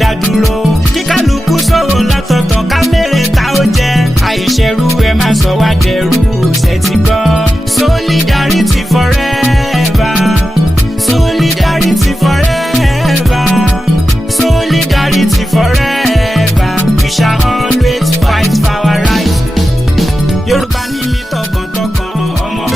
dá dúró kíkálukú sọ̀rọ̀ lọ́tọ̀ọ̀tọ̀ ká mèrè tá ó jẹ àìṣerú ẹ má sọ wá dẹrú ṣe ti gbọ́. Solidarity forever, solidarity forever, solidarity forever, we shall always fight for our rights. Yorùbá ní mi tọkàntọkàn ọmọ.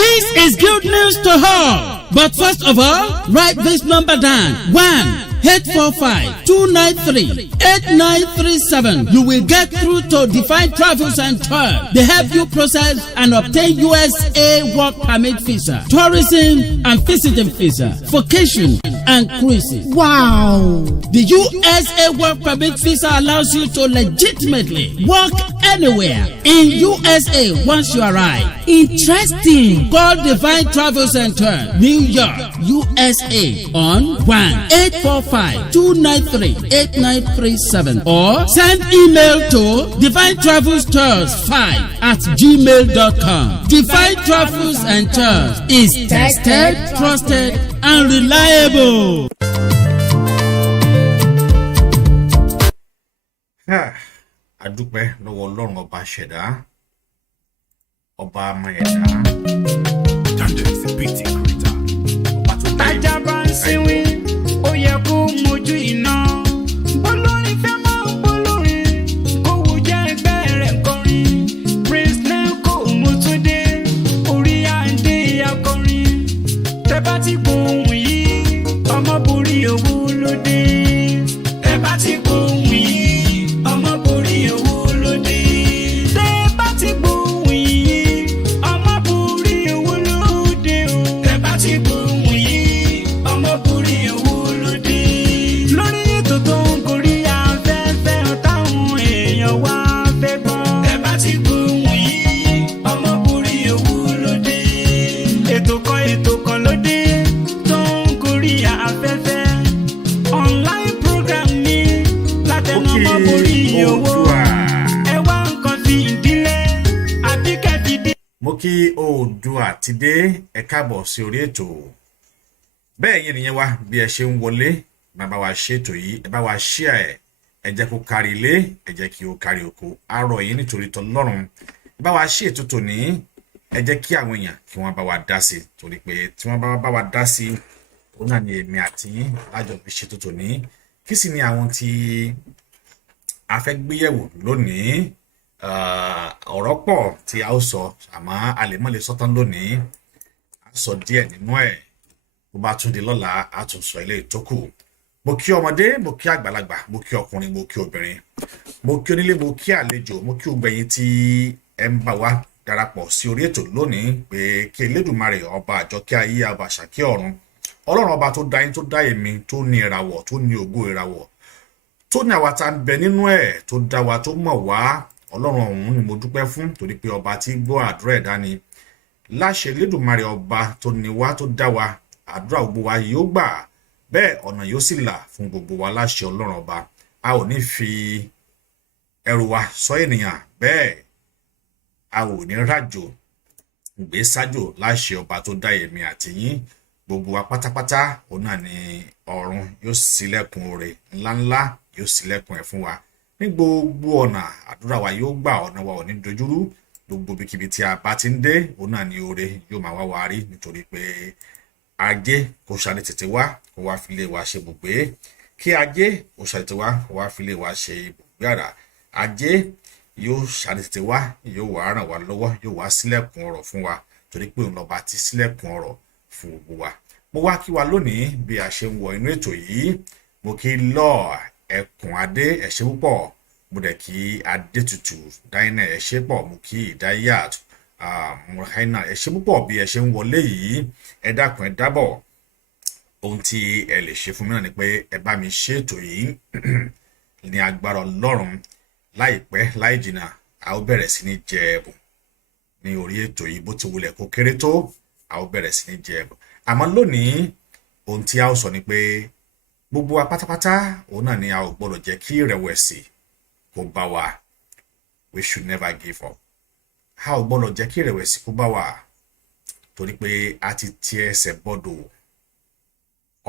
This is good news to all. But first of all, write this number down. 1-845-293-8937. You will get through to Divine Travels and Tours. They help you process and obtain USA work permit visa, tourism and visiting visa, vacation and cruises. Wow! The USA work permit visa allows you to legitimately work anywhere in USA once you arrive. Interesting. Call Divine Travels and Tours, New York, USA on 1-845-293-8937 or send email to divinetravelstours5@gmail.com. Divine Travels and Tours is tested, trusted and reliable. Adúpẹ́ lọ́wọ́ Ọlọ́run ọba ṣẹ̀dá ọba amáyẹ̀dá tájà bá ń sinwin ó yẹ kó mojú iná olórin fẹ́ máa ń polórin kó wù jẹ́ ẹgbẹ́ rẹ̀ kọrin praise now kó mo tó dé orí àǹdé akọrin tẹ bá ti gbóhùn yìí ọmọ borí owó ló dé tẹ bá ti gbóhùn yìí ọmọ borí owó ló dé tẹ bá ti gbóhùn yìí ọmọ borí owó ló dé o tẹ bá ti gbóhùn yìí ọmọ borí owó ló dé lórí ètò tó ń gorí afẹ́fẹ́ táwọn èèyàn wá fẹ́ gbọ́ tẹ bá ti gbóhùn yìí ọmọ borí owó ló dé ètò kan ló dé tó ń gorí afẹ́fẹ́ online program ní látẹnu ọmọ borí owó ẹ wá nǹkan fi ìdílé àbíkẹ́ fi dé. mo kí Oòduà ti dé ẹ káàbọ̀ sí orí ètò bẹ́ẹ̀ yẹn nìyẹn wá bí ẹ ṣe ń wọlé bàbá wa ṣètò yìí ẹ bá wa share ẹ jẹ́ kó kárí ilé ẹ jẹ́ kí ó kárí oko àárọ̀ yìí nítorí t'Ọlọ́run ẹ bá wa ṣètò tòní ẹ jẹ́ kí àwọn èèyàn kí wọ́n bá wa dá sí torí pé tí wọ́n bá wa dá sí òun náà ni èmi àti yín lájọ fi ṣètò tòní kí sì ni àwọn tí a fẹ́ gbéyẹ̀wò lónìí ọ̀rọ̀ pọ̀ tí a ó sọ àmọ́ a lè mọ́ lè sọ tán lónìí a sọ díẹ̀ nínú ẹ̀ bó bá tún di lọ́la a tún sọ ilé ìtókù mo kí ọmọdé mo kí àgbàlagbà mo kí ọkùnrin mo kí obìnrin mo kí onílé mo kí àlejò mo kí ògbẹ̀yìn tí ẹ ń bá wa darapọ̀ sí orí ètò lónìí pé kí Elédùmarè ọba àjọkẹ́ ayé ọba àṣàkẹ́ ọ̀run Ọlọ́run ọba tó dá yín tó dá èmi tó ní ìràwọ̀ tó ní ògo ìràwọ̀ tó ní àwa tá ń bẹ nínú ẹ̀ tó dá wa tó mọ̀ wá Ọlọ́run ọ̀hún ni mo dúpẹ́ fún torí pé ọba tí gbọ́ àdúrà ẹ̀dá ni láṣẹ Elédùmarè ọba tó ní wá tó dá wa àdúrà gbogbo wa yóò gbà bẹ́ẹ̀ ọ̀nà yóò sì là fún gbogbo wa láṣẹ Ọlọ́run ọba a ò ní fi ẹrù wa sọ ènìyàn bẹ́ẹ̀ a ò ní rájò gbé sájò láṣẹ ọba tó dá èmi àti yín gbogbo wa pátápátá òun náà ni ọ̀run yóò ṣílẹ̀kùn oore ńláńlá yóò ṣílẹ̀kùn ẹ̀ fún wa ní gbogbo ọ̀nà àdúrà wa yóò gbà ọ̀nà wa ò ní dojúrú gbogbo ibikíbi tí a bá ti ń dé òun náà ni oore yóò máa wá wa rí nítorí pé ajé kò ṣàlẹ̀ tètè wá kó wá fi lè wá ṣe ibùgbé kí ajé kò ṣàlẹ̀ tètè wá kó wá fi lè wá ṣe ibùgbé àrà ajé yóò ṣàlẹ̀ tètè wá yóò wá ràn wá lọ́wọ́ yóò wá ṣílẹ̀kùn ọrọ̀ fún wa torí pé òun lọ́ba ti ṣílẹ̀kùn ọrọ̀ fún gbogbo wa mo wá kí wa lónìí bí a ṣe ń wọ inú ètò yìí mo kí lọ́ọ̀ ẹkùn adé ẹ ṣé púpọ̀ mo dẹ̀ kí adétutù dáínà ẹ ṣé pọ̀ mo kí ìdáyàt mọ̀háínà ẹ ṣé púpọ̀ bí ẹ ṣe ń wọlé yìí ẹ dákun ẹ dábọ̀ ohun tí ẹ lè ṣe fún mi náà ni pé ẹ bá mi ṣètò yìí ní agbára Ọlọ́run láìpẹ́ láì jìnnà a ó bẹ̀rẹ̀ sí ní jẹ ẹ̀bùn ní orí ètò yìí bó ti wulẹ̀ kó kéré tó a ó bẹ̀rẹ̀ sí ní jẹ ẹ̀bùn àmọ́ lónìí ohun tí a ó sọ ni pé gbogbo wa pátápátá òun náà ni a ò gbọdọ̀ jẹ́ kí ìrẹ̀wẹ̀sì kó bá wa we should never give up a ò gbọdọ̀ jẹ́ kí ìrẹ̀wẹ̀sì kó bá wa torí pé a ti ti ẹsẹ̀ bọ́dọ̀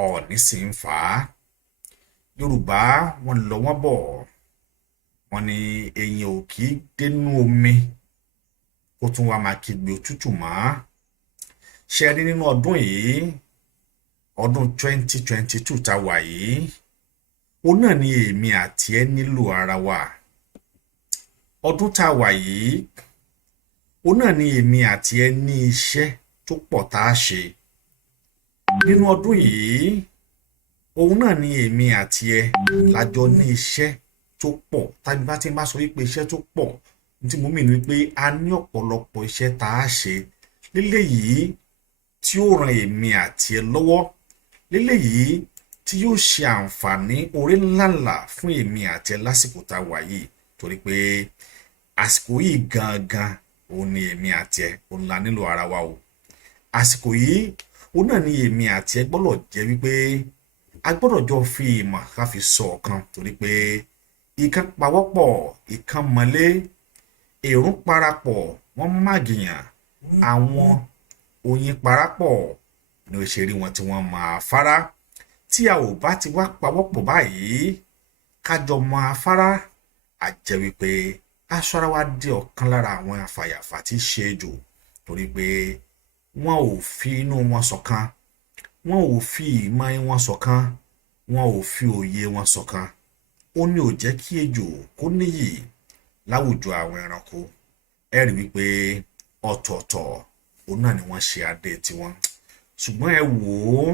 Ọ̀ọ̀ni sì ń fà á. Yorùbá wọ́n lọ wọ́n bọ̀, wọ́n ní eyín ò kì í dénú omi ó tún wá máa kígbe òtútù mọ́. Ṣe rí nínú ọdún yìí, ọdún 2022 tá wà yìí, òun náà ni èmi àti ẹ nílò ara wa. Ọdún tá wà yìí, òun náà ni èmi àti ẹ ní iṣẹ́ tó pọ̀ tá a ṣe. Nínú ọdún yìí, òun náà ni èmi àti ẹ lájọ ní iṣẹ́ tó pọ̀. Tàbí bá ti máa sọ wípé iṣẹ́ tó pọ̀, tí mo mìíràn wípé a ní ọ̀pọ̀lọpọ̀ iṣẹ́ tá a ṣe léléyìí tí ó ran èmi àti ẹ lọ́wọ́, léléyìí tí yóò ṣe àǹfààní oore ńláńlá fún èmi àti ẹ lásìkò tá a wà yìí, torí pé àsìkò yìí gangan òun ni èmi àti ẹ òun la nílò ara wa o. Àsìkò yìí òun náà ni èmi àti ẹ gbọ́dọ̀ jẹ́ wípé a gbọ́dọ̀ jọ fi ìmọ̀ ká fi sọ ọ̀kan, torí pé ìkan pawọ́pọ̀ ìkan mọ́lé, èrún parapọ̀ wọ́n mágìyàn, àwọn oyin parapọ̀ ní òṣèré wọn tí wọ́n máa fara. Tí a ò bá ti wá pawọ́pọ̀ báyìí kájọ máa fara, a jẹ́ wípé aṣọ ara wa di ọ̀kan lára àwọn àfàyàfà tí ṣe jù, torí pé wọn ò fi inú wọn ṣọ̀kan, wọn ò fi ìmọ̀ wọn ṣọ̀kan, wọn ò fi òye wọn ṣọ̀kan. Ó ní ò jẹ́ kí ejò kó níyì láwùjọ àwọn ẹranko. Ẹ rí wípé ọ̀tọ̀ọ̀tọ̀ òun náà ni wọ́n ṣe adé tiwọn. Ṣùgbọ́n ẹ wò ó,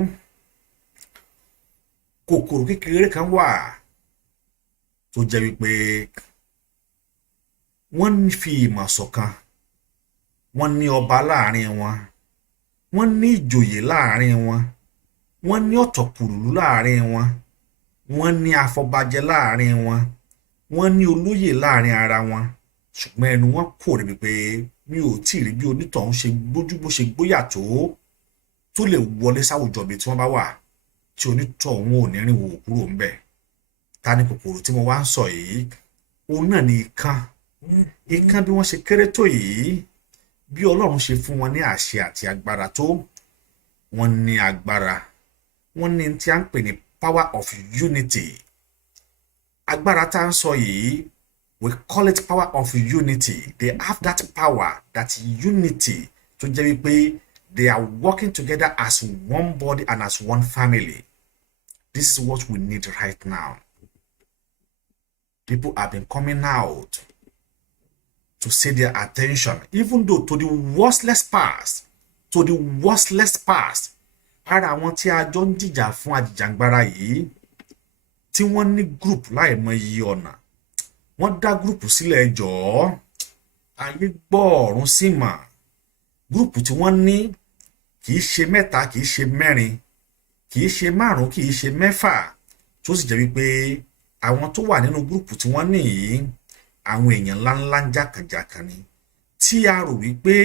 kòkòrò kékeré kan wà tó jẹ́ wípé wọ́n fi ìmọ̀ ṣọ̀kan, wọ́n ní ọba láàrin wọn, wọ́n ní ìjòyè láàrin wọn, wọ́n ní ọ̀tọ̀kùlú láàrin wọn, wọ́n ní afọbajẹ láàrin wọn, wọ́n ní olóyè láàrin ara wọn. Ṣùgbọ́n ẹnu wọn kò rí wípé mi ò tí ì rí bí onítọ̀hún ṣe gbójú bó ṣe gbóyà tó lè wọlé sáwùjọ bí tí wọ́n bá wà tí onítọ̀hún ò ní rìn wò kúrò ńbẹ̀. Ta ni kòkòrò tí mo wá ń sọ yìí? Òun náà ni ikán. Ikán bí wọ́n ṣe kéré tó yìí, bí Ọlọ́run ṣe fún wọn ní àṣẹ àti agbára tó, wọ́n ní agbára, wọ́n ní tí a ń pè ní power of unity. Agbára tá ń sọ yìí, we call it power of unity. They have that power, that unity, tó jẹ́ wípé they are working together as one body and as one family. This is what we need right now. People have been coming out to say their attention, even though to the worthless past, to the worthless past. Ara àwọn tí a jọ ń jìjà fún àjìjàngbara yìí, tí wọ́n ní group láìmọ̀ iye ọ̀nà, wọ́n dá group sílẹ̀ jọ̀ọ́, ayé gbọ́ ọ̀run sì mà. Group tí wọ́n ní kìí ṣe mẹ́ta, kìí ṣe mẹ́rin, kìí ṣe márùn, kìí ṣe mẹ́fà, tó sì jẹ́ wípé àwọn tó wà nínú group tí wọ́n ní yìí, àwọn èèyàn ńláńlá jàkàjàkà ni, tí a rò wípé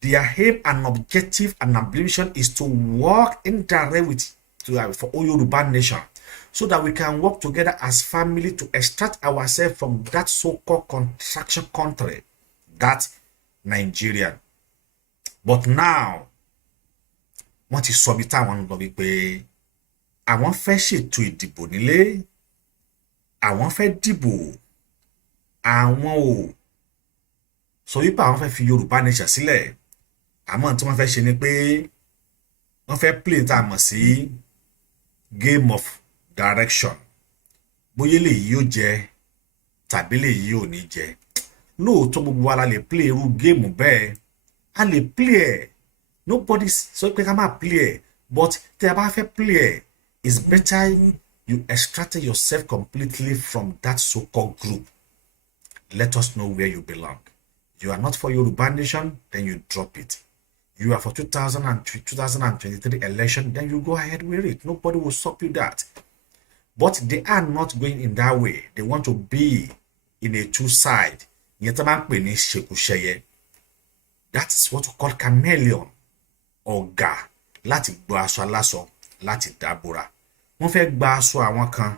their aim and objective and ambition is to work indirectly for Yoruba nation, so that we can work together as family to extract ourselves from that so-called contraction country, that Nigeria. But now, wọ́n ti sọ bí táwọn ń lọ wípé àwọn fẹ́ ṣètò ìdìbò nílé, àwọn fẹ́ dìbò, àwọn ò sọ wípé àwọn fẹ́ fi Yorùbá nation sílẹ̀. Àmọ́ tí wọ́n fẹ́ ṣe ni pé wọ́n fẹ́ play tá a mọ̀ sí game of direction. Bóyá lèyí yóò jẹ tàbí lèyí yóò ní jẹ. Lóòótọ́ gbogbo wa la lè play irú game bẹ́ẹ̀, a lè play ẹ̀. Nobody sọ pé ká má play ẹ̀, but tẹ́ ẹ bá fẹ́ play ẹ̀, it's better you extract yourself completely from that so-called group. Let us know where you belong. You are not for Yoruba nation, then you drop it. You are for 2023 election, then you go ahead with it. Nobody will stop you that. But they are not going in that way. They want to be in a two-side. That is what we call chameleon. Ọ̀gà láti gbọ́ aṣọ aláṣọ láti dábòrà. Wọ́n fẹ́ gba aṣọ àwọn kan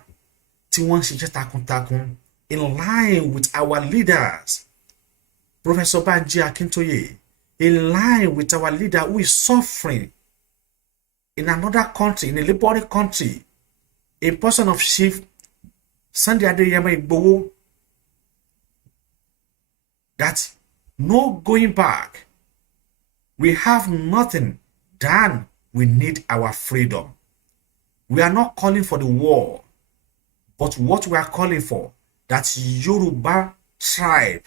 tí wọ́n ń ṣiṣẹ́ takuntakun in line with our leaders. Professor Banji Akintoye, in line with our leader who is suffering in another country, in a laboring country, in person of Chief Sunday Adeyemo Igboho, that no going back. We have nothing than we need our freedom. We are not calling for the war, but what we are calling for, that Yoruba tribe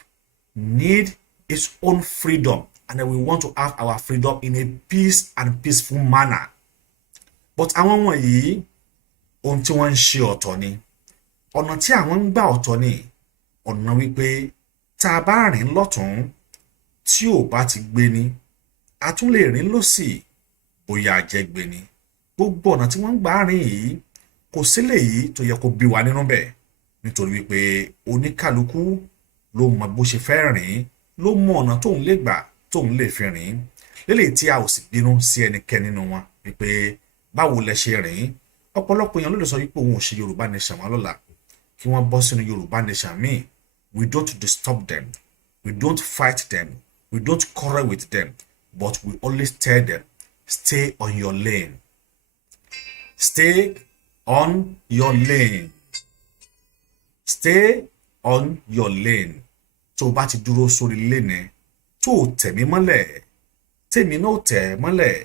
need its own freedom, and that we want to have our freedom in a peace and peaceful manner. But àwọn wọ̀nyí, ohun tí wọ́n ń ṣe ọ̀tọ̀ ni, ọ̀nà tí àwọn ń gbà ọ̀tọ̀ ni, ọ̀nà wípé tá a bá rìn lọ́tùn tí ò bá ti gbé ni, a tún lè rìn lósì bóyá àjẹgbé ni. Gbogbo ọ̀nà tí wọ́n ń gbà rìn yìí kò sílẹ̀ yìí tó yẹ kó bí wa nínú bẹ̀, nítorí wípé oníkálukú ló mọ bó ṣe fẹ́ rìn, ló mọ ọ̀nà tóun lè gbà tóun lè fi rìn, lélẹ̀ tí a ò sì bínú sí ẹnikẹ́ni nínú wọn wípé báwo lẹ ṣe rìn. Ọ̀pọ̀lọpọ̀ èèyàn ló lè sọ wípé òun ò ṣe Yorùbá nation wọn lọ́la kí wọ́n bọ́ sínú Yorùbá nation míì. We don't disturb them, we don't fight them, we don't quarrel with them, but we always tell them, stay on your lane. Stay on your lane. Stay on your lane. Tó bá ti dúró sórí lane tó tẹ̀ mí mọ́lẹ̀, tèmi náà tẹ̀ mọ́lẹ̀,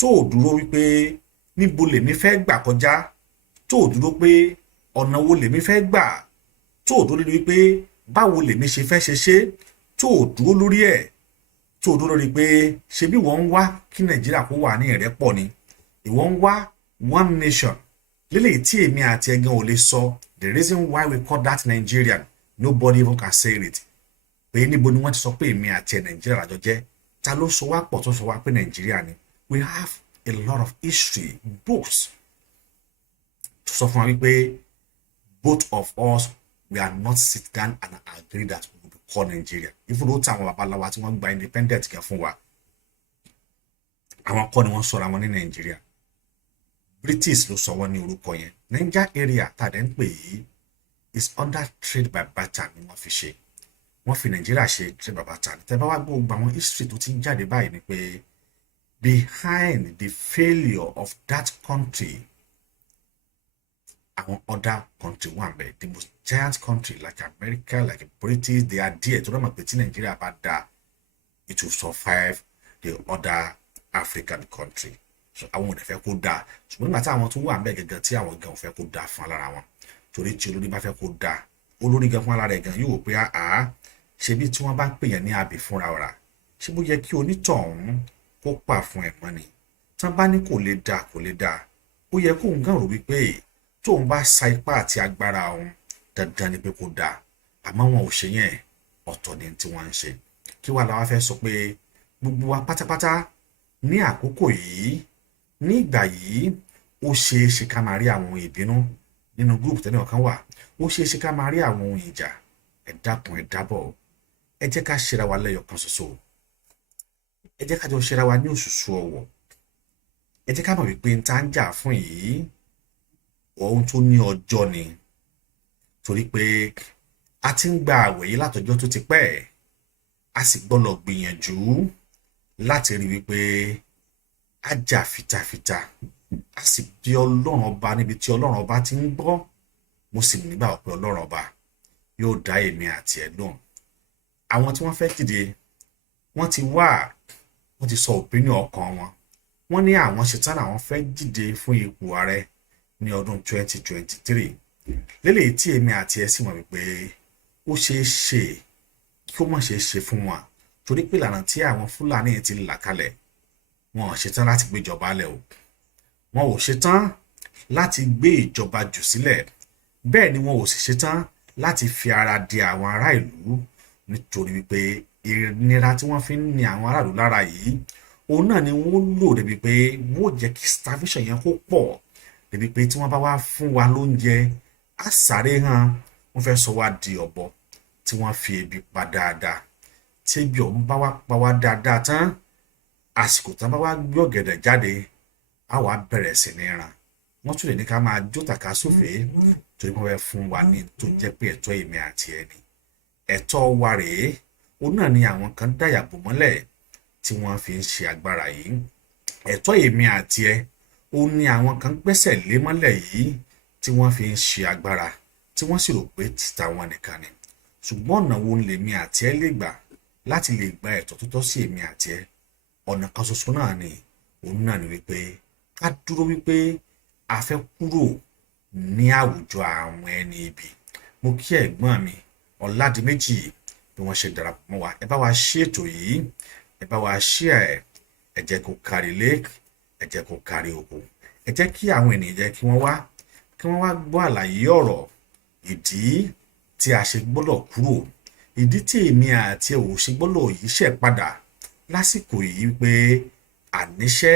tó dúró wípé níbo lèmi fẹ́ gbà kọjá, tó dúró pé ọ̀nà wo lèmi fẹ́ gbà, tó dúró wípé báwo lèmi ṣe fẹ́ ṣe, tó dúró lórí ẹ̀, tó dúró lórí pé ṣe bí wọ́n ń wá kí Nàìjíríà kó wà ní ìrẹ́pọ̀ ni, ìwọ́n ń wá one nation. Lélẹ̀ tí èmi àti ẹ̀gán ò lè sọ the reason why we call that Nigerian, nobody even can say it. Pé níbo ni wọ́n ti sọ pé èmi àti Nàìjíríà àjọ jẹ́, ta ló sọ wá pọ̀ tó sọ wá pé Nàìjíríà ni. We have a lot of history books to sọ fún wa wípé both of us, we are not sit down and agree that we will be called Nigeria. Even though àwọn babaláwa tí wọ́n gba independent gan fún wa, àwọn kọ́ ni wọ́n sọra wọn ní Nigeria. British ló sọ wọ́n ní orúkọ yẹn. Niger area tá a dẹ̀ ń pè yìí is under trade by barter ni wọ́n fi ṣe. Wọ́n fi Nigeria ṣe trade by barter. Tẹ́ bá wá gbogbo àwọn history tó ti ń jáde báyìí ni pé behind the failure of that country, àwọn other country wà bẹ́ẹ̀. The most giant country like America, like British, they are there. Tó dámọ̀ pé tí Nigeria bá dá, it will survive the other African country. So àwọn ò dẹ̀ fẹ́ kó dá. Ṣùgbọ́n nígbà tí àwọn tó wà bẹ́ẹ̀ gẹ́gẹ́ tí àwọn gan ò fẹ́ kó dá fún alára wọn. Torí tí olórí bá fẹ́ kó dá, olórí gan fún alára ẹ̀ gan yóò pé ṣe bí tí wọ́n bá ń pè yẹn ní àbí fúnra ọ̀rà. Ṣé bó yẹ kí onítọ̀hún kó pà fún ẹ̀ mọ́ ni? Tí wọ́n bá ní kò lè dá, kò lè dá. Ó yẹ kó ń gàn rò wípé tóun bá sa ipá àti agbára òun, dandan ni pé kó dá. Àmọ́ wọn ò ṣe yẹn, ọ̀tọ̀ ni tí wọ́n ń ṣe. Kí wàá la wá fẹ́ sọ pé gbogbo wa pátápátá ní àkókò yìí, ní ìgbà yìí, ó ṣeé ṣe ká máa rí àwọn ìbínú nínú group tẹ́lẹ̀ ọ̀kan wà. Ó ṣeé ṣe ká máa rí àwọn ohun ìjà. Ẹ dákun, ẹ dábọ̀. Ẹ jẹ́ ká ṣera wa lẹ́yọ̀ kan ṣoṣo. Ẹ jẹ́ ká jọ ṣera wa ní òṣùṣù ọwọ̀. Ẹ jẹ́ ká mọ̀ wípé n ta ń jà fún yìí ohun tó ní ọjọ́ ni. Torí pé a ti ń gba àwẹ̀ yìí látọjọ́ tó ti pẹ́. A sì gbọ́dọ̀ gbìyànjú láti rí wípé a jà fitafita. A sì bí Ọlọ́run ọba níbi tí Ọlọ́run ọba ti ń gbọ́. Mo sì nígbà pé Ọlọ́run ọba yóò dá èmi àti ẹ̀ lóhùn. Àwọn tí wọ́n fẹ́ dìde, wọ́n ti wá, wọ́n ti sọ opinion ọkàn wọn. Wọ́n ní àwọn ṣetán àwọn fẹ́ dìde fún ipò ààrẹ ní ọdún 2023. Lélẹ̀ tí èmi àti ẹ̀ sì mọ̀ wípé ó ṣeé ṣe kí ó má ṣe ṣe fún wọn. Torí pé ìlànà tí àwọn Fúlàní ti là kalẹ̀, wọn ò ṣetán láti gbé ìjọba lẹ̀ o. Wọn ò ṣetán láti gbé ìjọba jù sílẹ̀. Bẹ́ẹ̀ ni wọn ò sì ṣetán láti fi ara di àwọn ará ìlú, nítorí wípé ìnira tí wọ́n fi ń ní àwọn aráàlú lára yìí, òun náà ni wọ́n lò débi pé wọ́n jẹ́ kí starvation yẹn kó pọ̀, débi pé tí wọ́n bá wá fún wa lóúnjẹ, á sáré hàn, wọ́n fẹ́ sọ wá di ọ̀bọ tí wọ́n fi ebi pa dáadáa. Tí ebi ọ̀hún bá wá pa wá dáadáa tán, àsìkò tán bá wá gbé ọ̀gẹ̀dẹ̀ jáde, á wá bẹ̀rẹ̀ sí ní ràn. Wọ́n tún lè ní ká máa jó tàka sófè, torí wọ́n fẹ́ fún wa ní tó jẹ́ pé ẹ̀tọ́ èmi àti ẹni. Ẹ̀tọ́ wa rèé, òun náà ni àwọn kan dáyàbò mọ́lẹ̀ tí wọ́n fi ń ṣe agbára yìí. Ẹ̀tọ́ èmi àti ẹ, ó ní àwọn kan gbẹ́sẹ̀ lé mọ́lẹ̀ yìí tí wọ́n fi ń ṣe agbára tí wọ́n sì rò pé títa wọn nìkan ni. Ṣùgbọ́n ọ̀nà wo lèmi àti ẹ lè gbà láti lè gba ẹ̀tọ́ tó tọ́ sí èmi àti ẹ? Ọ̀nà kan ṣoṣo náà ni òun náà ni wípé ká dúró wípé a fẹ́ kúrò ní àwùjọ àwọn ẹni ibi. Mo kí ẹ̀gbọ́n mi Ọládìméjì bí wọ́n ṣe darapọ̀ mọ́ wa. Ẹ bá wa ṣí ètò yìí, ẹ bá wa share ẹ̀, ẹ jẹ́ kó kárí ilé, ẹ jẹ́ kó kárí oko, ẹ jẹ́ kí àwọn ènìyàn jẹ́ kí wọ́n wá gbọ́ àlàyé ọ̀rọ̀ ìdí tí a ṣe gbọ́dọ̀ kúrò, ìdí tí èmi àti ẹ̀ ò ṣe gbọ́dọ̀ yíṣẹ́ padà lásìkò yìí pé àníṣe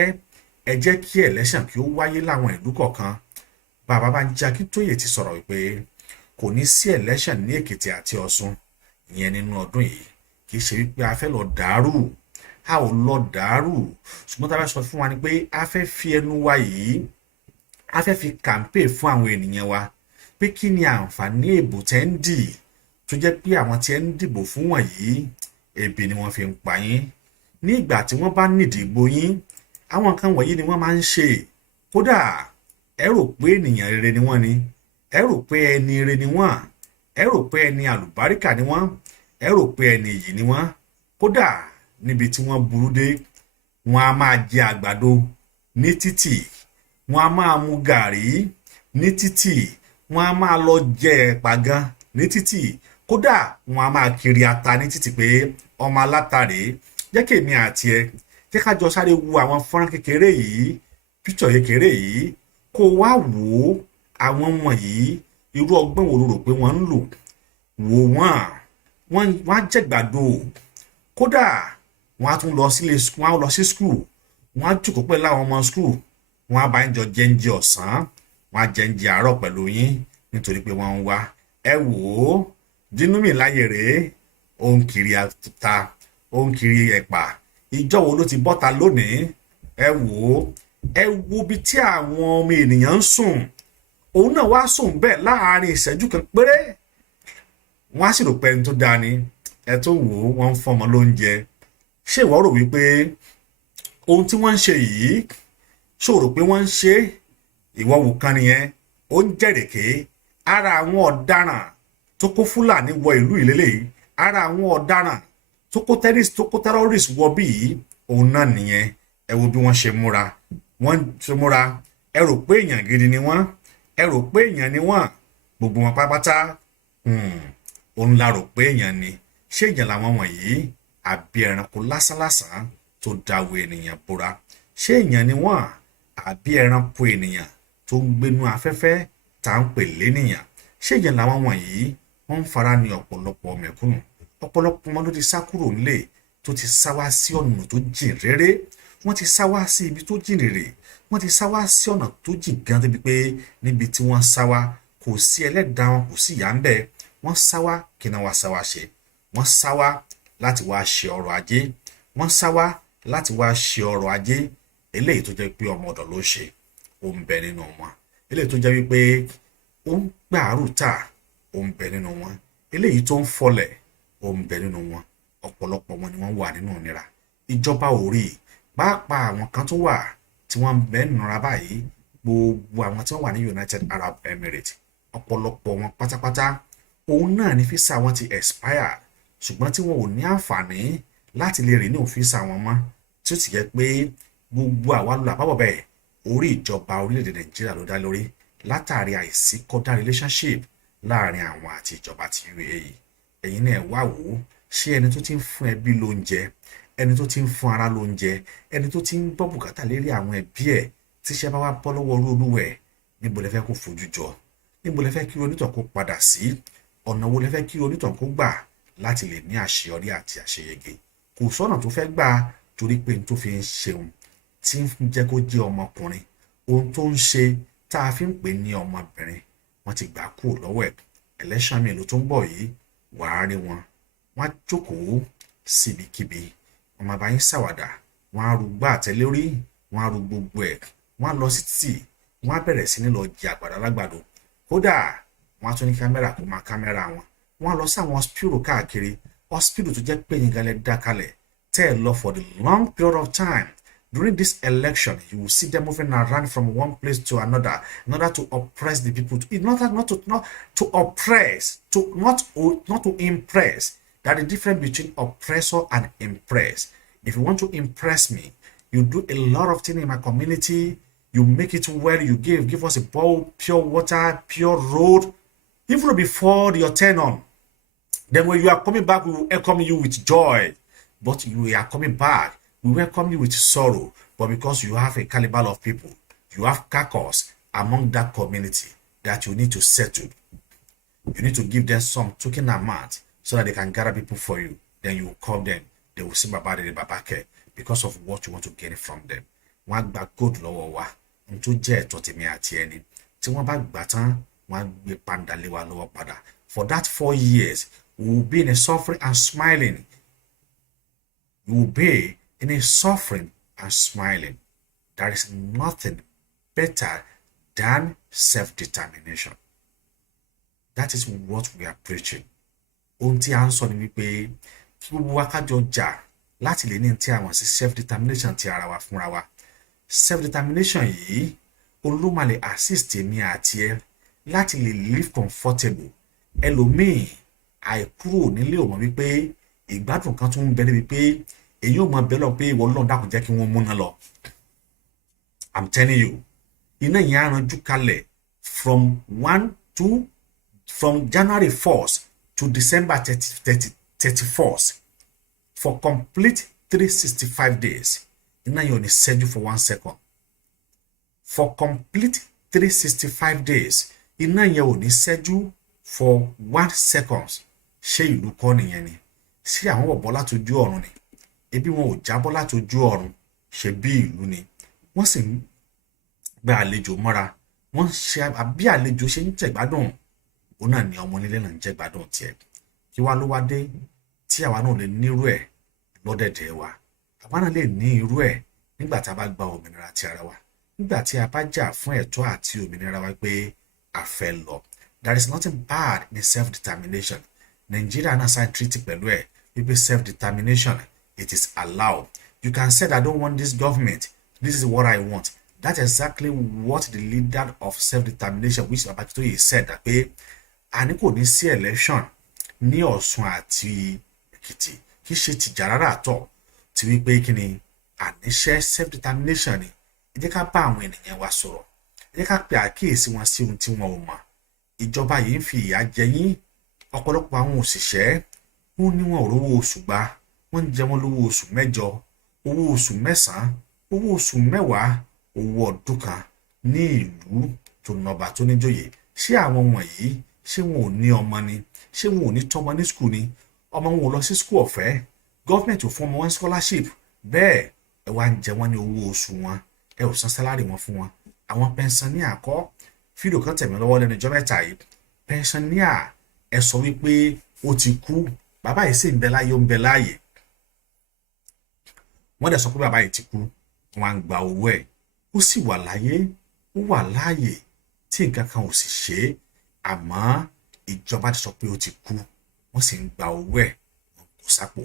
ẹ jẹ́ kí election kí ó wáyé láwọn ìlú kọ̀ọ̀kan. Bàbá Bánjí Akíntóyè ti sọ̀rọ̀ wípé kò ní sí election ní Èkìtì àti Ọ̀ṣun ìyẹn nínú ọdún yìí. Kì í ṣe wípé a fẹ́ lọ dàrú, a ò lọ dàrú, ṣùgbọ́n tá a bá sọ fún wa ni pé a fẹ́ fi ẹnu wa yìí, a fẹ́ fi campaign fún àwọn ènìyàn wa pé kí ni àǹfààní èbò tẹ́ ń dì tó jẹ́ pé àwọn tí ẹ ń dìbò fún wọ̀nyí ebi ni wọ́n fi ń pa yín. Ní ìgbà tí wọ́n bá nídìí ìbò yín, àwọn nǹkan wọ̀nyí ni wọ́n máa ń ṣe. Kódà ẹ rò pé ènìyàn rere ni wọ́n ni, ẹ rò pé ẹni rere ni wọ́n, ẹ rò pé ẹni àlùbáríkà ni wọ́n, ẹ rò pé ẹni iyì ni wọ́n. Kódà níbi tí wọ́n burú dé, wọ́n á máa jẹ àgbàdo ní títì, wọ́n á máa mu gàrí ní títì, wọ́n á máa lọ jẹ ẹ̀pà gan ní títì. Kódà wọ́n á máa kiri ata ní títì pé ọmọ alátàrí. Jẹ́ kí èmi àti ẹ jẹ́ ká jọ sáré wo àwọn fọ́nrán kékeré yìí, píṣọ̀ kékeré yìí, kó wá wò ó àwọn wọ̀nyí irú ọgbọ́n wo ló rò pé wọ́n ń lò. Wò wọ́n á jẹ̀gbàdo. Kódà wọ́n á tún lọ sílé, wọ́n á lọ sí skul, wọ́n á jókòó pẹ̀lú àwọn ọmọ skul, wọ́n á bá ń jọ jẹ́ńjẹ ọ̀sán, wọ́n á jẹ́ńjẹ àárọ̀ pẹ̀lú yín nítorí pé wọ́n ń wá. Ẹ wò ó, Dínúmì láyé rèé, ó ń kiri ata, ó ń kiri ẹ̀pà. Ìjọ wo ló ti bọ́ta lónìí? Ẹ wò ó, ẹ wo bí tí àwọn ọmọ ènìyàn ń sùn. Òun náà wá sùn bẹ́ẹ̀ láàárín ìṣẹ́jú kan péré. Wọ́n á sì rò pé ẹni tó dáa ni. Ẹ tó wò ó, wọ́n ń fún ọmọ lóúnjẹ. Ṣé ìwọ rò wípé ohun tí wọ́n ń ṣe yìí, ṣó rò pé wọ́n ń ṣe? Ìwọ wò kan nìyẹn, ó ń jẹ̀rèké. Ara àwọn ọ̀daràn tó kó Fúlàní wọ ìlú ìlélẹ́yìí, ara àwọn ọ̀daràn tó kó terrorist wọ bí yìí, òun náà nìyẹn. Ẹ wo bí wọ́n ṣe múra. Ẹ rò pé èèyàn gidi ni wọ́n, ẹ rò pé èèyàn ni wọ́n, gbogbo wọn pátápátá. Òun la rò pé èèyàn ni. Ṣé èèyàn làwọn wọ̀nyí àbí ẹranko lásánlásán tó dáwọ ènìyàn bora? Ṣé èèyàn ni wọ́n àbí ẹranko ènìyàn tó ń gbénú afẹ́fẹ́ tá ń pè lénìyàn? Ṣé èèyàn làwọn wọ̀nyí? Wọ́n ń fara ní ọ̀pọ̀lọpọ̀ mẹ̀kúnnù. Ọ̀pọ̀lọpọ̀ wọn ló ti sá kúrò nílé, tó ti sá wá sí ọ̀nà tó jìn réré. Wọ́n ti sá wá sí ibi tó jìn réré. Wọ́n ti sá wá sí ọ̀nà tó jìn gan débi pé níbi tí wọ́n sá wá kò sí ẹlẹ́dàá wọn, kò sí ìyá ń bẹ. Wọ́n sá wá kí náà wá sá wá ṣe? Wọ́n sá wá láti wá ṣe ọrọ̀ ajé. Wọ́n sá wá láti wá ṣe ọrọ̀ ajé. Eléyìí tó jẹ́ pé ọmọ ọ̀dọ̀ ló ṣe, ó ń bẹ nínú wọn. Eléyìí tó jẹ́ wípé ó ń gbàrú tà, ó ń bẹ nínú wọn. Eléyìí tó ń fọlẹ̀, ó ń bẹ nínú wọn. Ọ̀pọ̀lọpọ̀ wọn ni wọ́n wà nínú ìnira. Ìjọba ò rí, pàápàá àwọn kan tó wà tí wọ́n ń bẹ nínúra báyìí. Gbogbo àwọn tí wọ́n wà ní United Arab Emirates, ọ̀pọ̀lọpọ̀ wọn pátápátá, òun náà ni físà wọn ti expire, ṣùgbọ́n tí wọn ò ní àǹfààní láti lè rìn ní òfíìsà wọn mọ́, tí ó ti jẹ́ pé gbogbo àwa lọ àbábọ̀ bẹ́ẹ̀ orí ìjọba orílẹ̀-èdè Nàìjíríà ló dá lórí, látàrí àìsí kódà relationship láàrin àwọn àti ìjọba ti UAE. Ẹ̀yin náà wá wò ó, ṣé ẹni tó ti ń fún ẹbí lóúnjẹ, ẹni tó ti ń fún ara lóúnjẹ, ẹni tó ti ń gbọ́ bùkátà lérí àwọn ẹbí ẹ̀, tíṣẹ́ bá wá bọ́ lọ́wọ́ olúwẹ̀, níbo lẹ fẹ́ kó fojú jọ? Níbo lẹ fẹ́ kí onítàn kó padà sí? Ọ̀nà wo lẹ fẹ́ kí onítàn kó gbà láti lè ní àṣeyọrí àti àṣeyege? Kò sọ́nà tó fẹ́ gbà, torí pé tó fi ń ṣeun tí ń jẹ́ kó jẹ́ ọmọkùnrin, ohun tó ń ṣe tá a fi ń pè ní ọmọbìnrin, wọ́n ti gbà kúrò lọ́wọ́ ẹ̀. Election mi ló tún bọ̀ yìí, wàá rí wọn. Wọ́n á jókòó síbikíbi, wọ́n máa bá yín ṣàwàdà, wọ́n á rúgbà àtẹlórí, wọ́n á rú gbogbo ẹ̀, wọ́n á lọ sí títì, wọ́n á bẹ̀rẹ̀ sí ní lọ jẹ àgbàdo alágbàdo. Kódà wọ́n á tún ní kámẹ́rà kó máa kámẹ́rà wọn. Wọ́n á lọ sí àwọn hospital káàkiri, hospital tó jẹ́ pé yín gan lẹ dá kalẹ̀ tẹ́ ẹ lọ for the long period of time. During this election, you will see them moving around from one place to another in order to oppress the people. Not to oppress, not to impress. That is the difference between oppressor and impress. If you want to impress me, you do a lot of things in my community. You make it well. You give us a bowl, pure water, pure road. Even before your turn on, then when you are coming back, we will welcome you with joy. But you are coming back, we welcome you with sorrow. But because you have a caliber of people, you have carcass among that community that you need to settle. You need to give them some token amount so that they can gather people for you. Then you will call them. They will say Baba de Babake because of what you want to gain from them. One back good lower wa into jet to me at any. One back baton, one be pandalewa lower pada. For that 4 years, we will be in a suffering and smiling. You will be in a suffering and smiling. There is nothing better than self-determination. That is what we are preaching. Ohun tí a ń sọ ni wípé kí gbogbo wa ká jọ jà láti lè ní tí a mọ̀ sí self-determination ti ara wa fúnra wa. Self-determination yìí olúmọ lè assist èmi àti ẹ láti lè live comfortable. Ẹlòmíì àìkúrò nílé ò mọ̀ wípé ìgbádùn kan tún ń bẹ níbi pé èyí ò mọ̀ bẹ́ẹ̀ lọ pé ìwọ Ọlọ́run dákun jẹ́ kí wọ́n múná lọ. I'm telling you, iná yẹn á ranjú kalẹ̀ from January 1st to December 31st for complete 365 days. Iná yẹn ò ní ṣẹ́jú for 1 second. For complete 365 days, iná yẹn ò ní ṣẹ́jú for 1 second. Ṣé ìlú kọ́ nìyẹn ni? Sí àwọn bọ̀bọ̀ látojú ọ̀run ni? Ebi wọn ò jábọ́ látojú ọ̀run, ṣe bí ìlú ni. Wọ́n sì ń gba àlejò mọ́ra. Wọ́n ṣe àbí àlejò ṣe ń jẹ̀gbádùn. Òun náà ni ọmọ nílé náà ń jẹ̀gbádùn tiẹ̀. Kí wá ló wá dé tí àwa náà lè nírú ẹ̀ lọ́dẹ̀dẹ̀ wa. Àwa náà lè ní irú ẹ̀ nígbà tá a bá gba òmìnira ti ara wa. Nígbà tí a bá jà fún ẹ̀tọ́ àti òmìnira wa pé a fẹ́ lọ. There is nothing bad in self-determination. Nigeria náà sign treaty pẹ̀lú ẹ̀ wípé self-determination, it is allowed. You can say I don't want this government. This is what I want. That's exactly what the leader of self-determination, which Babatoye said, that pé a ní kò ní sí election ní Ọ̀ṣun àti Èkìtì kì í ṣe tìjà rárá àtọ̀ tí wípé kí ni àníṣe self-determination ni. Ẹ jẹ́ ká bá àwọn ènìyàn wa sọ̀rọ̀. Ẹ jẹ́ ká pe àkíyèsí wọn sí ohun tí wọn ò mọ̀. Ìjọba yìí ń fi ìyà jẹ yín. Ọ̀pọ̀lọpọ̀ àwọn òṣìṣẹ́ wọ́n ní wọn ò rówó oṣù gbà. Wọ́n ń jẹ wọ́n lówó oṣù 8, owó oṣù 9, owó oṣù 10, owó ọdún kan ní ìlú tó nọba tó níjòyè. Ṣé àwọn wọ̀nyí ṣé wọn ò ní ọmọ ni? Ṣé wọn ò ní tọ́mọ ní school ni? Ọmọ wọn ò lọ sí school ọ̀fẹ́. Government ò fún ọmọ wọn scholarship. Bẹ́ẹ̀ ẹ wá ń jẹ wọ́n ní owó oṣù wọn. Ẹ ò san salary wọn fún wọn. Àwọn pensioner kọ́ fídíò kan tẹ̀mí lọ́wọ́ lẹ́nu ọjọ́ mẹ́ta yìí. Pensioner ẹ sọ wípé ó ti kú. Bàbá yìí sì ń bẹ láyé, ó ń bẹ láàyè. Wọ́n dẹ̀ sọ pé bàbá yìí ti kú. Wọ́n á gba owó ẹ̀. Ó sì wà láyé, ó wà láàyè tí nǹkan kan ò sì ṣe é. Àmọ́ ìjọba ti sọ pé ó ti kú. Wọ́n sì ń gba owó ẹ̀. Wọ́n kò sápò.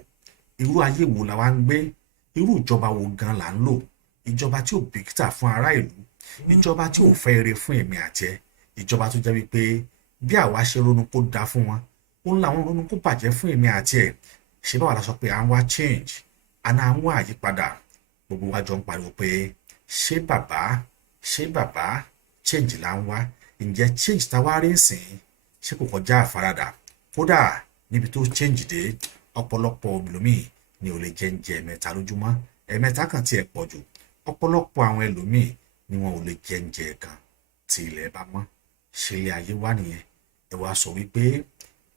Irú ayé wo la wá ń gbé? Irú ìjọba wo gan là ń lò? Ìjọba tí ò bìkítà fún ará ìlú. Ìjọba tí ò fẹ́ ire fún èmi àti ẹ. Ìjọba tó jẹ́ wípé bí àwa ṣe ronú kó dáa fún wọn, òun làwọn ronú kó bàjẹ́ fún èmi àti ẹ. Ṣé báwa la sọ pé à ń wá change? Àná à ń wá àyípadà. Gbogbo wa jọ ń pariwo pé ṣé bàbá change là ń wá. Ǹjẹ́ change tá wá rí nsìn ṣé kò kọjá àfaradà? Kódà níbi tó change dé, ọ̀pọ̀lọpọ̀ ẹlòmíì ni ò lè jẹ oúnjẹ ẹ̀mẹ́ta lójúmọ́. Ẹ̀mẹ́ta kan tiẹ̀ pọ̀ jù. Ọ̀pọ̀lọpọ̀ àwọn ẹlòmíì ni wọn ò lè jẹ oúnjẹ kan tí ilẹ̀ bá mọ́. Ṣé ilé ayé wá nìyẹn? Ẹ wá sọ wípé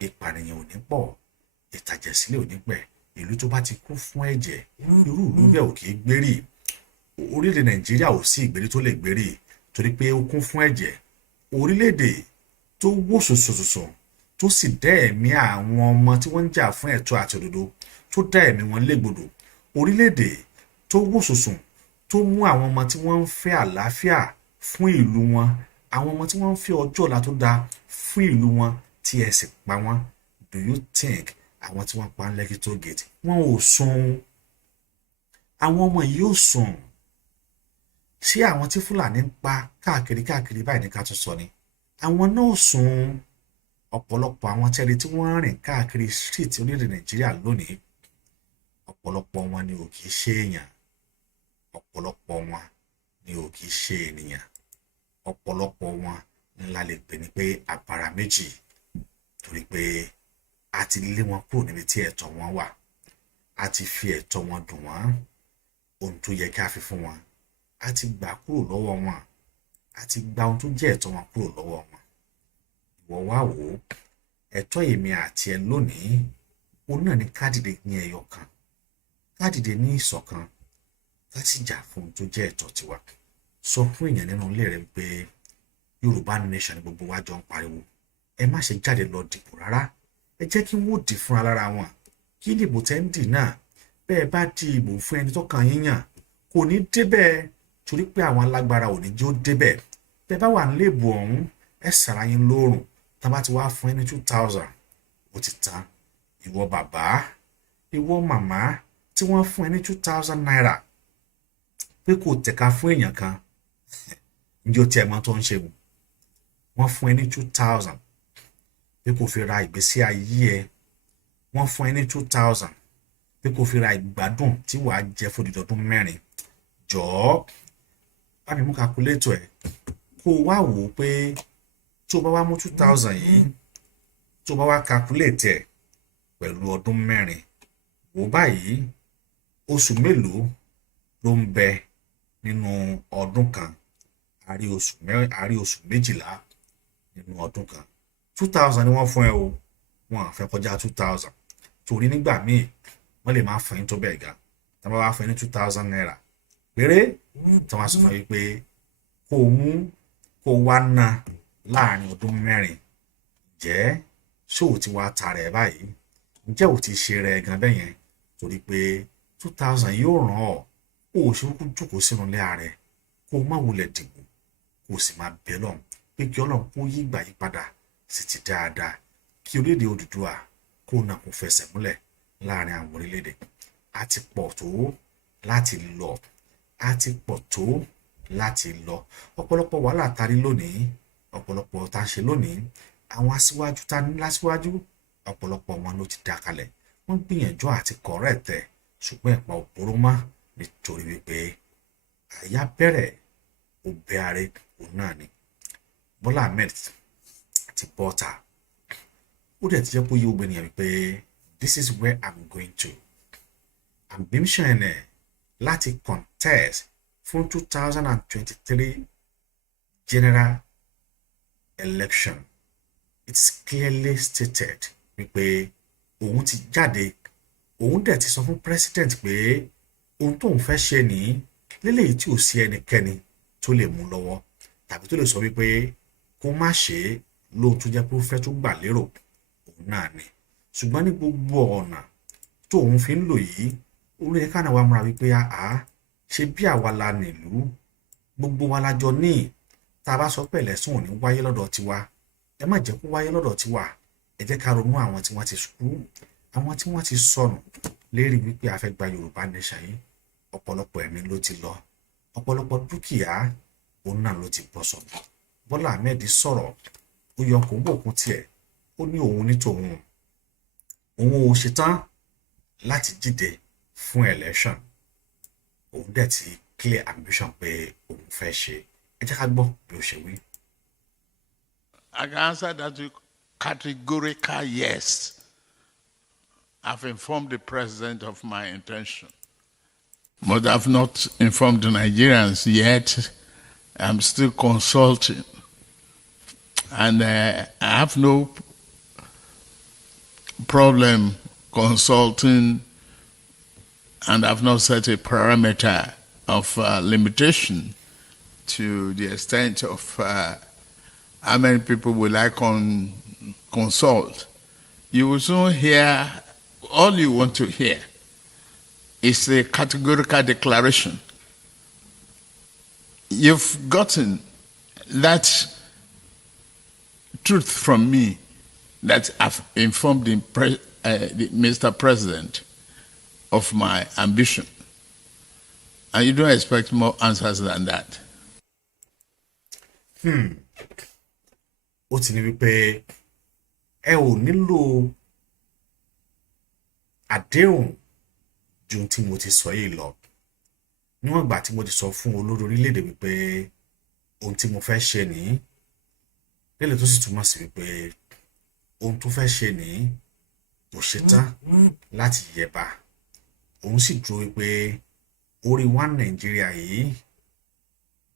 ìpànìyàn ò ní pọ̀, ìtàjẹ̀sílẹ̀ ò ní pẹ̀. Ìlú tó bá ti kú fún ẹ̀jẹ̀, irú ìlú bẹ́ẹ̀ ò kì í gbérí. Orílẹ̀-èdè Nàìjíríà ò sí ìgbérí tó lè gbérí torí pé ó kún fún ẹ̀jẹ̀. Orílẹ̀-èdè tó wó sòsòsòsò tó sì dá ẹ̀mí àwọn ọmọ tí wọ́n ń jà fún ẹ̀tọ́ àti òdodo tó dá ẹ̀mí wọn légbodò. Orílẹ̀-èdè tó wó sòsò tó mú àwọn ọmọ tí wọ́n ń fẹ́ àlàáfíà fún ìlú wọn, àwọn ọmọ tí wọ́n ń fẹ́ ọjọ́ ọ̀la tó dáa fún ìlú wọn tí ẹ sì pa wọ́n. Do you think àwọn tí wọ́n pa ń Lekki toll gate wọ́n ò sùn? Àwọn ọmọ yìí ò sùn. ṣé àwọn tí Fúlàní ń pa káàkiri báyìí ní ká tún sọ ni àwọn náà sùn ọ̀pọ̀lọpọ̀ àwọn tẹ́lẹ̀ tí wọ́n rìn káàkiri street orílẹ̀ Nàìjíríà lónìí ọ̀pọ̀lọpọ̀ wọn ni ò kìí ṣe èèyàn ọ̀pọ̀lọpọ̀ wọn ni ò kìí ṣe ènìyàn ọ̀pọ̀lọpọ̀ wọn ńlá lè pè ní pé àbàrà méjì torí pé a ti lé wọn kúrò níbi tí ẹ̀tọ́ wọn wà a ti fi ẹ̀tọ́ wọn dùn wọ́n ohun tó yẹ ká fi fún wọn a ti gbà kúrò lọ́wọ́ wọn a ti gba ohun tó jẹ́ ẹ̀tọ́ wọn kúrò lọ́wọ́ wọn ìwọ wá wò ó ẹ̀tọ́ èmi àti ẹ lónìí òun náà ni ká dìde ní ẹyọ kan ká dìde ní ìṣọ̀kan láti jà fún ohun tó jẹ́ ẹ̀tọ́ tiwa sọ fún èèyàn nínú ilé rẹ pé Yorùbá nation ni gbogbo wa jọ ń pariwo ẹ má ṣe jáde lọ dìbò rárá ẹ jẹ́ kí wọ́n dì fúnra lára wọn kí ìdìbò tẹ́ ń dì náà bẹ́ẹ̀ bá di ìbò fún ẹni tó kàn yín yàn kò ní débẹ̀ torí pé àwọn alágbára ò ní jẹ́ ó débẹ̀ bẹ́ẹ̀ bá wà nílé ìbò ọ̀hún ẹ sàrà yín lóòrùn tá bá ti wá fún ẹni 2000 ó ti tán ìwọ bàbá ìwọ màmá tí wọ́n fún ẹni 2000 naira pé kò tẹ̀ka fún èèyàn kan ǹjẹ́ ó tiẹ̀ mọ̀ tó ń ṣe wọ́n fún ẹni 2000 pé kò fi ra ìgbésí ayé ẹ wọ́n fún ẹni 2000 pé kò fi ra ìgbádùn tí wàá jẹ fòdìdọdún 4 jọ̀ọ́ bá mi mú calculator ẹ kó wá wò ó pé tó bá wá mú 2000 yìí tó bá wá calculate ẹ pẹ̀lú ọdún 4 wò báyìí oṣù mélòó ló ń bẹ nínú ọdún kan àrí oṣù 12 nínú ọdún kan 2000 ni wọ́n fún ẹ o wọ́n á fẹ́ kọjá 2000 torí nígbà míì wọ́n lè máa fún yín tó bẹ́ẹ̀ ga tí wọ́n bá fún yín ní 2000 naira péré tí wọ́n á sọ fún yín pé kó o mú kó o wá ná láàrin ọdún 4 jẹ́ ṣó o ti wá tara ẹ̀ báyìí ǹjẹ́ o ti ṣe rẹ̀ gan bẹ́ẹ̀ yẹn torí pé 2000 yóò ràn ọ́ o ò ṣe kúkú jókòó sínú ilé ààrẹ kó o má wulẹ̀ dìbò kó o sì máa bẹ̀ lọ́hùn pé kí Ọlọ́run kó yí ìgbà yí padà sí ti dáadáa kí orílẹ̀-èdè Odùduwà kó náà kó fẹsẹ̀ múlẹ̀ láàrin àwọn orílẹ̀-èdè a ti pọ̀ tó láti lọ a ti pọ̀ tó láti lọ ọ̀pọ̀lọpọ̀ wàhálà tarí lónìí ọ̀pọ̀lọpọ̀ tá a ṣe lónìí àwọn aṣíwájú tá a ní láṣíwájú ọ̀pọ̀lọpọ̀ wọn ló ti dá kalẹ̀ wọ́n gbìyànjú àti kọ̀rẹ́ẹ̀tẹ̀ ṣùgbọ́n ẹ̀pà òpóró mọ́ nítorí wípé àyà bẹ̀rẹ̀ òbẹ́ ààrẹ òun náà ni Bọ́lá Ahmed ti bọ́ta ó dẹ̀ ti jẹ́ kó yé obìnrin wípé this is where I'm going to ambition ẹ̀ láti contest fún 2023 general election it's clearly stated wípé òun ti jáde òun dẹ̀ ti sọ fún president pé ohun tóun fẹ́ ṣe ní lélẹ́yìí tí ò sí ẹnikẹ́ni tó lè mú lọ́wọ́ tàbí tó lè sọ wípé kó má ṣe é lóhun tó jẹ́ pé ó fẹ́ tó gbà lérò òun náà ni ṣùgbọ́n ní gbogbo ọ̀nà tó òun fi ń lò yìí orí ẹ̀ka náà wà múra wípé àá ṣe bí àwa la nílùú gbogbo wa lájọ ní tá a bá sọ pé ẹlẹ́sùn ò ní wáyé lọ́dọ̀ tiwa ẹ má jẹ́ kó wáyé lọ́dọ̀ tiwa ẹ jẹ́ ká ronú àwọn tí wọ́n ti sùkú àwọn tí wọ́n ti sọnù lérí wípé a fẹ́ gba Yorùbá nation yìí ọ̀pọ̀lọpọ̀ ẹ̀mí ló ti lọ ọ̀pọ̀lọpọ̀ dúkìá òun náà ló ti bọ́ sọ̀rọ̀ Bọ́lá Ahmed sọ̀rọ̀ ó yọ kó bòkun tiẹ̀ ó ní òun ní tòun òun ò ṣetán láti dìde fún election òun dẹ̀ ti clear ambition pé òun fẹ́ ṣe ẹ jẹ́ ká gbọ́ bí ó ṣe wí. I can answer that with categorical yes. I've informed the president of my intention, but I've not informed the Nigerians yet. I'm still consulting, and I have no problem consulting, and I've not set a parameter of limitation to the extent of how many people will I consult. You will soon hear, all you want to hear is a categorical declaration. You've gotten that truth from me that I've informed the Mr. President of my ambition. And you don't expect more answers than that. Ó ti ní wípé ẹ ò nílò àdéhùn ju tí mo ti sọ yìí lọ. Níwọ̀n ìgbà tí mo ti sọ fún olórí orílẹ̀-èdè wípé ohun tí mo fẹ́ ṣe ní lélẹ̀ tó sì túmọ̀ sí wípé ohun tó fẹ́ ṣe ní kò ṣetán láti yẹba. Òun sì dúró wípé orí wa Nàìjíríà yìí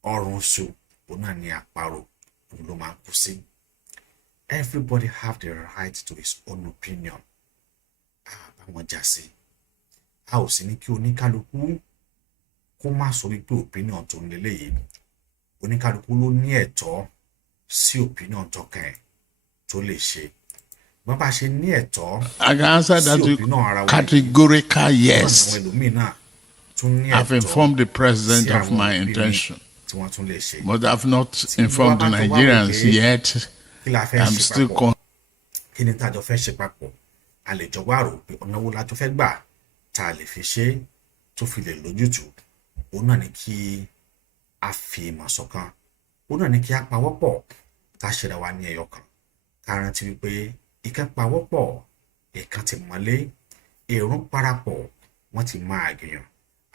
ọrùn ṣù òun náà ní àparò òun ló máa ń kú sí. Everybody have the right to his own opinion. Báwọn jà sí. A ò sì ní kí oníkálukú kó má sọ wípé opinion tó ń lélẹ̀ yìí. Oníkálukú ló ní ẹ̀tọ́ sí opinion tó kàn tó lè ṣe. Wọ́n bá ṣe ní ẹ̀tọ́ I can answer that with categorical yes. Àwọn ẹlòmíì náà tún ní I've ẹ̀tọ́ informed the president sí of àwọn my òbí mi intention, tí wọ́n tún lè ṣe. but I've not informed the Nigerians yet. Kí la fẹ́ I'm ṣe still papọ̀? Kí ni tájọ fẹ́ ṣe papọ̀? A lè jọ wá rò pé ọ̀nà wo la tó fẹ́ gbà tá a lè fi ṣe tó fi lè lójútùú. Òun náà ni kí a fi ìmọ̀ ṣọ̀kan. Òun náà ni kí a pawọ́pọ̀ ká ṣera wa ní ẹyọ kan. Ká rántí wípé ìkan pawọ́pọ̀, ìkan ti mọ́lé, èrún parapọ̀, wọ́n ti máa gbìyàn.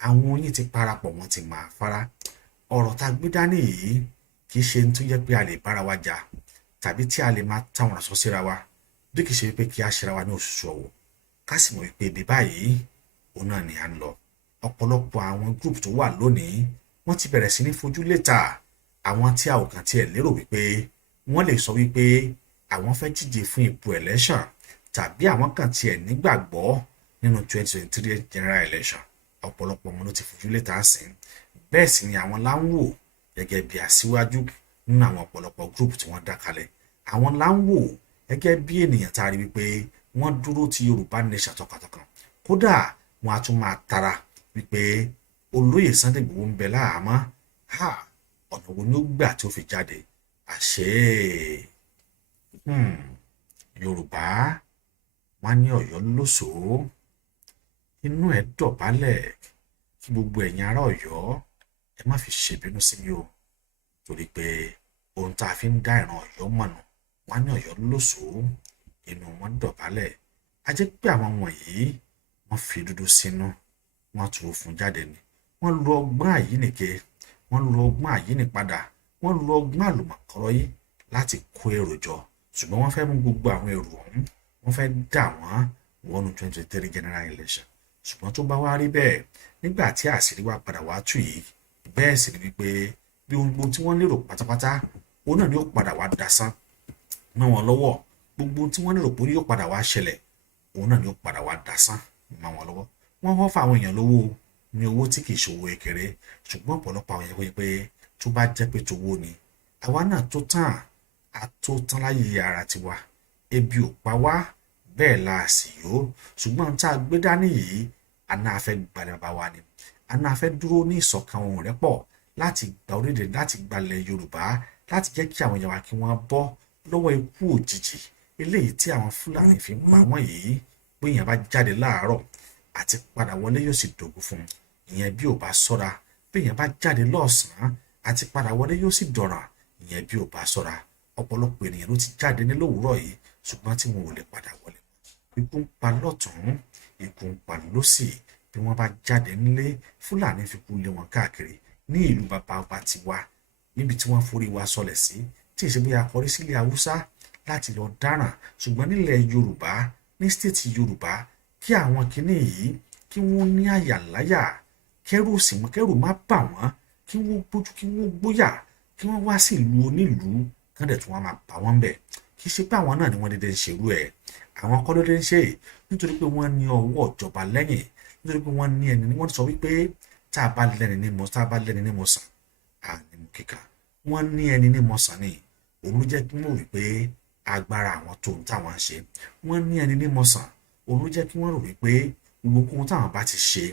Àwọn oyin ti parapọ̀, wọ́n ti máa fara. Ọ̀rọ̀ tá gbé dání yìí kì í ṣe ní tó yẹ pé a lè bára wa jà tàbí tí a lè máa táwọn aṣọ síra wa. Bí kì í ṣe wípé kí a ṣera wa ní òṣùṣù ọ̀wọ̀. Ká sì mọ̀ wípé ibi báyìí òun náà ni à ń lọ. Ọ̀pọ̀lọpọ̀ àwọn group tó wà lónìí wọ́n ti bẹ̀rẹ̀ sí ní fojú létà àwọn tí a ò kàn tiẹ̀ lérò wípé wọ́n lè sọ wípé àwọn fẹ́ díje fún ipò election tàbí àwọn kan tiẹ̀ nígbàgbọ́ nínú 2023 general election. Ọ̀pọ̀lọpọ̀ wọn ló ti fojú létà sí. Bẹ́ẹ̀ sì ni àwọn láńwò gẹ́gẹ́ bí aṣíwájú nínú àwọn ọ̀pọ̀lọpọ̀ group tí wọ́n dá kalẹ̀. Àwọn láńwò gẹ́gẹ́ bí ènìyàn tá a rí wípé wọ́n dúró ti Yorùbá nation tọkàntọkàn. Kódà wọn a tún máa tara wípé olóyè Sunday Igboho ń bẹ láhàámọ́. Ọ̀nà wo ni ó gbà tí ó fi jáde? Àṣẹ Yorùbá wọn ní Ọ̀yọ́ lóṣòó inú ẹ̀ dọ̀bálẹ̀ kí gbogbo ẹ̀yin ará Ọ̀yọ́ ẹ má fi ṣèbínú sí mi o, torí pé ohun tá a fi ń dá ìran Ọ̀yọ́ mọ̀nà wọn ní Ọ̀yọ́ lóṣòó inú wọn dọ̀bálẹ̀. A jẹ́ pé àwọn wọ̀nyí wọ́n fi dúdú sínú, wọ́n tún fún jáde ni. Wọ́n lo ọgbọ́n àyínìke, wọ́n lo ọgbọ́n àyínìpadà, wọ́n lo ọgbọ́n àlùmọ̀kọ́rọ́ yìí láti kó èrò jọ. Ṣùgbọ́n wọ́n fẹ́ mú gbogbo àwọn èrò ọ̀hún, wọ́n fẹ́ dà wọ́n wọnú 2023 general election. Ṣùgbọ́n tó bá wá rí bẹ́ẹ̀, nígbà tí àṣírí wa padà wá tú yìí, bẹ́ẹ̀ sì ni wípé bí ohun tí wọ́n lérò pátápátá, òun náà ni ó padà wá dasán mọ́ wọn lọ́wọ́. Gbogbo tí wọ́n lérò pé yóò padà wá ṣẹlẹ̀, òun náà ni ó padà wá dasán mọ́ wọn lọ́wọ́. Wọ́n họ́ fún àwọn èèyàn lówó ní owó tí kì í ṣòwò kékeré, ṣùgbọ́n ọ̀pọ̀lọpọ̀ àwọn èèyàn pé tó bá jẹ́ pé tówó ni, àwa náà tó tán, a tó tán láyé ara tiwa. Ebi ò pa wá, bẹ́ẹ̀ la sì yó. Ṣùgbọ́n tá a gbé dání yìí, àná a fẹ́ gbalẹ̀ bàbá wa ni. Àná a fẹ́ dúró ní ìṣọ̀kan ohùn rẹ̀ pọ̀ láti gba orílẹ̀-èdè, láti gbalẹ̀ Yorùbá, láti jẹ́ kí àwọn èèyàn wa kí wọ́n bọ́ lọ́wọ́ ikú òjijì eléyìí tí àwọn Fúlàní fi ń pa wọ́n yìí. Bí èèyàn bá jáde láàárọ̀ àti padà wọlé yóò sì dògún fún un. Ìyẹn bí ò bá ṣọ́ra. Bí èèyàn bá jáde lọ́sàn-án àti padà wọlé yóò sì dọ̀ràn. Ìyẹn bí ò bá ṣọ́ra. Ọ̀pọ̀lọpọ̀ ènìyàn ló ti jáde ní lówùúrọ̀ yìí ṣùgbọ́n tí wọn ò lè padà wọlé. Ikú ń pa lọ́tùn-ún, ikú ń pa lósì. Bí wọ́n bá jáde nílé, Fúlàní fi kú lé wọn káàkiri ní ìlú bàbá wa tiwa, níbi tí wọ́n forí wa sọlẹ̀ sí, tí ìṣe bí akọrí sílẹ̀ Haúsá láti lọ dáràn. Ṣùgbọ́n nílẹ̀ Yorùbá, ní stéètì Yorùbá, kí àwọn kinní yìí kí wọ́n ní àyà láyà, kẹ́rù sì mọ́, kẹ́rù má bà wọ́n, kí wọ́n gbójú, kí wọ́n gbóyà, kí wọ́n wá sí ìlú onílùú kán dẹ̀ tún wọ́n máa pa wọ́n bẹ̀. Kì í ṣe pé àwọn náà ni wọ́n dédé ń ṣerú ẹ̀. Àwọn kọ́ ló dé ń ṣe é nítorí pé wọ́n ní ọwọ́ ìjọba lẹ́yìn, nítorí pé wọ́n ní ẹni, wọ́n sọ wípé tá a bá lẹ́ni ní mọ̀ sàn, àní mú kíkà. Wọ́n ní ẹni ní mọ̀ sàn ni. Òun ló jẹ́ kí wọ́n wí pé agbára àwọn tó ń táwọn ṣe. Wọ́n ní ẹni ní mọ̀ sàn. Òun ló jẹ́ kí wọ́n rò wípé gbogbo ohun táwọn bá ti ṣe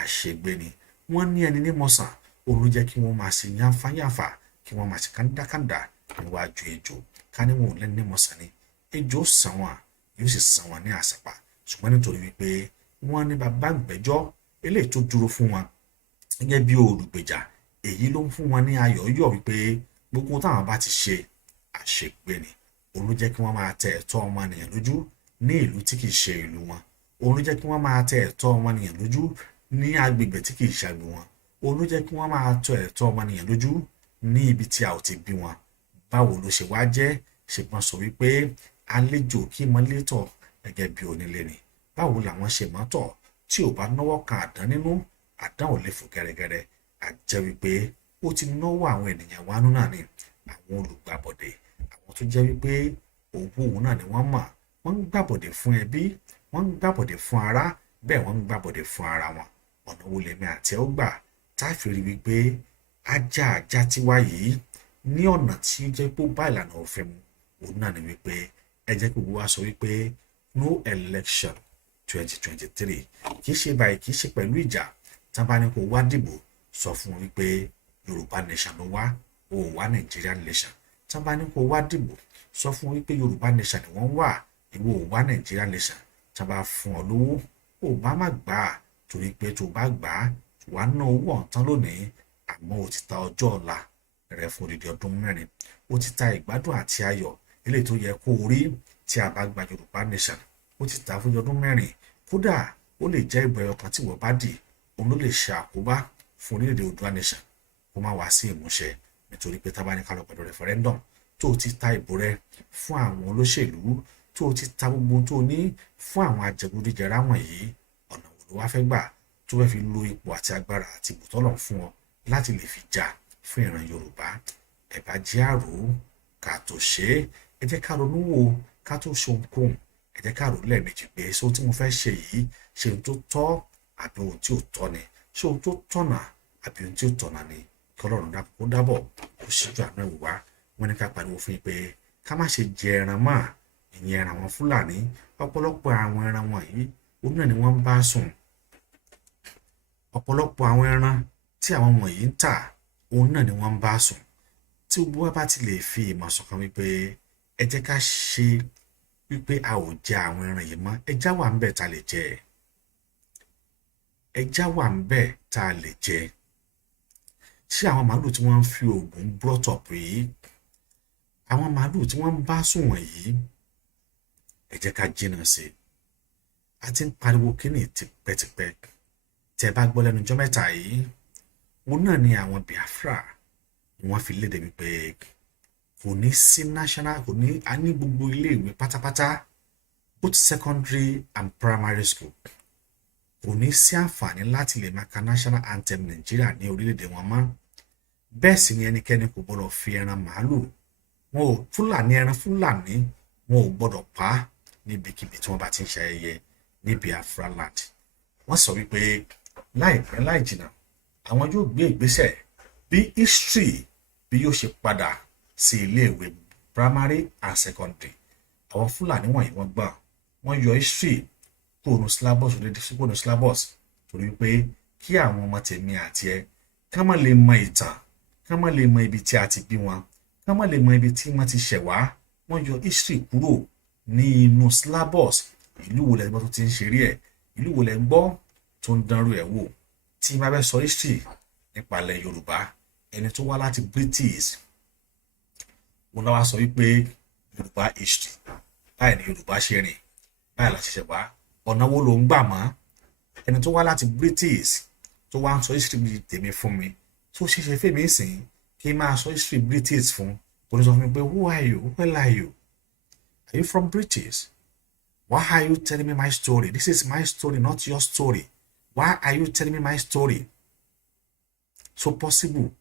àṣegbé ni. Wọ́n ní ẹni ní mọ̀ sàn. Òun ló jẹ́ kí wọ́n máa ṣe yánfáyánfà, kí wọ́n máa ṣe kándákàndá níwájú ejò. Ká ní wọn ò lẹ́ni ní mọ̀ sàn ni, ejò sàn wọn, yóò sì sàn wọn ní àsàpà. Ṣùgbọ́n nítorí wípé wọ́n ní bàbá ìgbẹ́jọ́ eléyìí tó dúró fún wọn, gẹ́gẹ́ bí olùgbèjà èyí ló ń fún wọn ní ayọ̀ yọ̀ wípé gbogbo táwọn bá ti ṣe àṣepé ni òun ló jẹ́ kí wọ́n máa tẹ ẹ̀tọ́ ọmọnìyàn lójú ní ìlú tí kìí ṣe ìlú wọn òun ló jẹ́ kí wọ́n máa tẹ ẹ̀tọ́ ọmọnìyàn lójú ní agbègbè tí kìí ṣàgbé wọn òun ló jẹ́ kí wọ́n máa tẹ ẹ̀tọ́ ọmọnìyàn lójú ní ibi tí a ò ti bí wọn báwo ló ṣe wá jẹ́ ṣùgbọ́n sọ wípé àlejò kí mọ́lé tọ̀ gẹ́gẹ́ bí onílé ni báwo làwọn ṣe mọ́ tọ̀ tí ò bá náwó kan àdán nínú àdán ò lè fò gẹ́rẹ́gẹ́rẹ́ àjẹ́ wípé ó ti náwó àwọn ènìyàn wánú náà ni àwọn olùgbàbọ̀dé àwọn tó jẹ́ wípé òwú òun náà ni wọ́n mọ̀ wọ́n ń gbàbọ̀dé fún ẹbí wọ́n ń gbàbọ̀dé fún ará bẹ́ẹ̀ wọ́n ń gbàbọ̀dé fún ara wọn ọ̀nà wo lèmi àti ẹ̀ ó gbà tá a fi rí wípé ajá tiwa yìí ní ọ̀nà tí ó jẹ́ pé ó bá ìlànà òfin mu òun náà ni wípé ẹ jẹ́ kí gbogbo wa sọ wípé no election 2023 kì í ṣe báyìí kì í ṣe pẹ̀lú ìjà tá a bá ní kó wá dìbò sọ fún wípé Yorùbá nation ló wá ó wá Nigerian nation tá a bá ní kó wá dìbò sọ fún wípé Yorùbá nation ni wọ́n wà ìwọ ò wá Nigerian nation tá a bá fún ọ lówó ó bá má gbà á torí pé tó bá gbà á wàá ná owó ọ̀tán lónìí àmọ́ ó ti ta ọjọ́ ọ̀la rẹ fún odidi ọdún 4 ó ti ta ìgbádùn àti ayọ̀ eléyìí tó yẹ kó rí tí a bá gba Yorùbá nation ó ti ta fún ọdún 4 kódà ó lè jẹ́ ìbẹ̀rẹ̀ ọkàn tí wọ́n bá dì òun ló lè ṣe àkóbá fún orílẹ̀-èdè Oòduà nation kó má wá sí ìmúṣẹ nítorí pé tá bá ní ká lọ pẹ̀lú referendum tó ti ta ìbò rẹ fún àwọn olóṣèlú tó ti ta gbogbo tó ní fún àwọn ajẹgúdújẹrá wọ̀nyí ọ̀nà wo ló wá fẹ́ gbà tó fẹ́ fi lo ipò àti agbára àti ìbò tọ́lọ̀ fún ọ láti lè fi jà fún ìran Yorùbá ẹ bá jẹ́ àrò ká tó ṣe ẹ jẹ́ ká ronú wò ká tó ṣe ohunkóhun ẹ jẹ́ ká rò lẹ́ẹ̀mejì pé ṣé ohun tí mo fẹ́ ṣe yìí ṣe ohun tó tọ́ àbí ohun tí ò tọ́ ni ṣé ohun tó tọ̀nà àbí ohun tí ò tọ̀nà ni kí Ọlọ́run dákun kó dábọ̀ kó ṣíjú àánú ẹ̀wò wá wọn ní ká pariwo fún yín pé ká má ṣe jẹ ẹran mọ́ ìyẹn ẹran wọn Fúlàní ọ̀pọ̀lọpọ̀ àwọn ẹran wọ̀nyí òun náà ni wọ́n ń bá sùn ọ̀pọ̀lọpọ̀ àwọn ẹran tí àwọn wọ̀nyí ń tà òun náà ni wọ́n ń bá sùn tí gbogbo wa bá ti lè fi ìmọ̀ ṣọ̀kan wípé ẹ jẹ́ ká ṣe wípé a ò jẹ àwọn ẹran yìí mọ́ ẹja wà ń bẹ̀ tá lè jẹ ẹja wà ń bẹ̀ tá lè jẹ ṣé àwọn màálù tí wọ́n ń fi oògùn brought up yìí àwọn màálù tí wọ́n ń bá sùn wọ̀nyí ẹ jẹ́ ká jìnnà sí a ti ń pariwo kíní tipẹ́tipẹ́ tẹ́ bá gbọ́ lẹ́nu ọjọ́ mẹ́ta yìí òun náà ni àwọn Biafra wọ́n fi léde wípé kò ní sí national kò ní a ní gbogbo ilé ìwé pátápátá both secondary and primary school kò ní sí àǹfààní láti lè máa ka national anthem Nàìjíríà ní orílẹ̀-èdè wọn mọ́ bẹ́ẹ̀ sì ni ẹnikẹ́ni kò gbọ́dọ̀ fi ẹran màálù wọn ò Fúlàní ẹran Fúlàní wọn ò gbọ́dọ̀ pa á níbikíbi tí wọ́n bá ti ń ṣe ayẹyẹ ní Biafra land wọ́n sọ wípé láìpẹ́ láì jìnnà àwọn yóò gbé ìgbésẹ̀ bí history bí yóò ṣe padà sí iléèwé primary and secondary àwọn Fúlàní wọ̀nyí wọ́n gbà wọ́n yọ history kóònù syllabus kóònù syllabus torí pé kí àwọn ọmọ tèmi àti ẹ ká má lè mọ ìtàn ká má lè mọ ibi tí a ti bí wọn ká má lè mọ ibi tí wọ́n ti ṣẹ̀ wá wọ́n yọ history kúrò ní inú syllabus ìlú wo lẹ́gbọ́n tó ti ń ṣeré ẹ̀ ìlú wo lẹ́gbọ́n tó ń dánrú ẹ̀ wò tí ma bẹ́ sọ history nípa ilẹ̀ Yorùbá ẹni tó wá láti British wọn náà wá sọ wípé Yorùbá history báyìí ni Yorùbá ṣe rìn báyìí la ṣẹ̀ṣẹ̀ wá ọ̀nà wo ló ń gbà mọ́ ẹni tó wá láti British tó wá ń sọ history bíi tèmi fún mi tó ṣeéṣe fèmí sìn kí n máa sọ history British fún kò ní sọ fún mi pé who are you where are you from British why are you telling me my story this is my story not your story. Why are you telling me my story? So possible.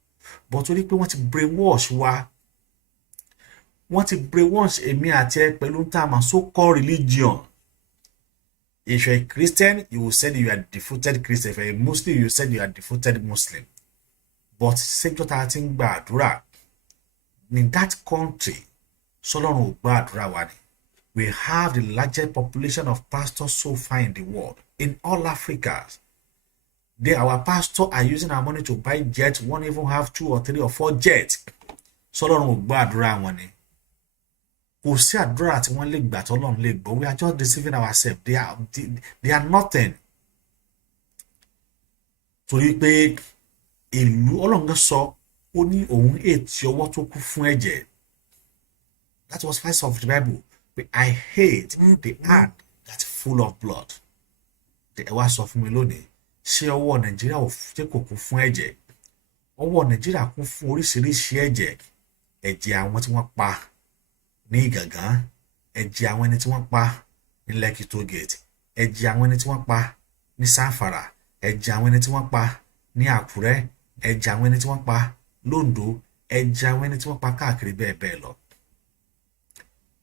But torí pé wọ́n ti brainwash wa. Wọ́n ti brainwash èmi àti ẹ pẹ̀lú tá a máa so-called religion. If you're a Christian, you will say that you are a devoted Christian. If you're a Muslim, you will say you are a devoted Muslim. But ṣéjọ́ tá a ti ń gba àdúrà in that country, Ọlọ́run ò gba àdúrà wa ni. We have the largest population of pastors so far in the world. In all Africa, our pastors are using our money to buy jets. One even have 2 or 3 or 4 jets. Ọlọ́run ò gba àdúrà wọn ni. Kò sí àdúrà tí wọ́n lè gbà tí Ọlọ́run lè gbọ́. We are just deceiving ourselves. They are nothing. Torí pé ìlú Ọlọ́run sọ ó ní òun hate ọwọ́ tó kú fún ẹ̀jẹ̀. That was verse of the Bible. But I hate the hand that's full of blood. Ẹ wá sọ fún mi lónìí, ṣé ọwọ́ Nàìjíríà ò ṣe kò kún fún ẹ̀jẹ̀? Ọwọ́ Nàìjíríà kún fún oríṣiríṣi ẹ̀jẹ̀. Ẹ̀jẹ̀ àwọn tí wọ́n pa ní Ìgàngán, ẹ̀jẹ̀ àwọn ẹni tí wọ́n pa ní Lekki Toll Gate, ẹ̀jẹ̀ àwọn ẹni tí wọ́n pa ní Sanfara, ẹ̀jẹ̀ àwọn ẹni tí wọ́n pa ní Àkúrẹ́, ẹ̀jẹ̀ àwọn ẹni tí wọ́n pa l'Ondo, ẹ̀jẹ̀ àwọn ẹni tí wọ́n pa káàkiri bẹ́ẹ̀ bẹ́ẹ̀ lọ.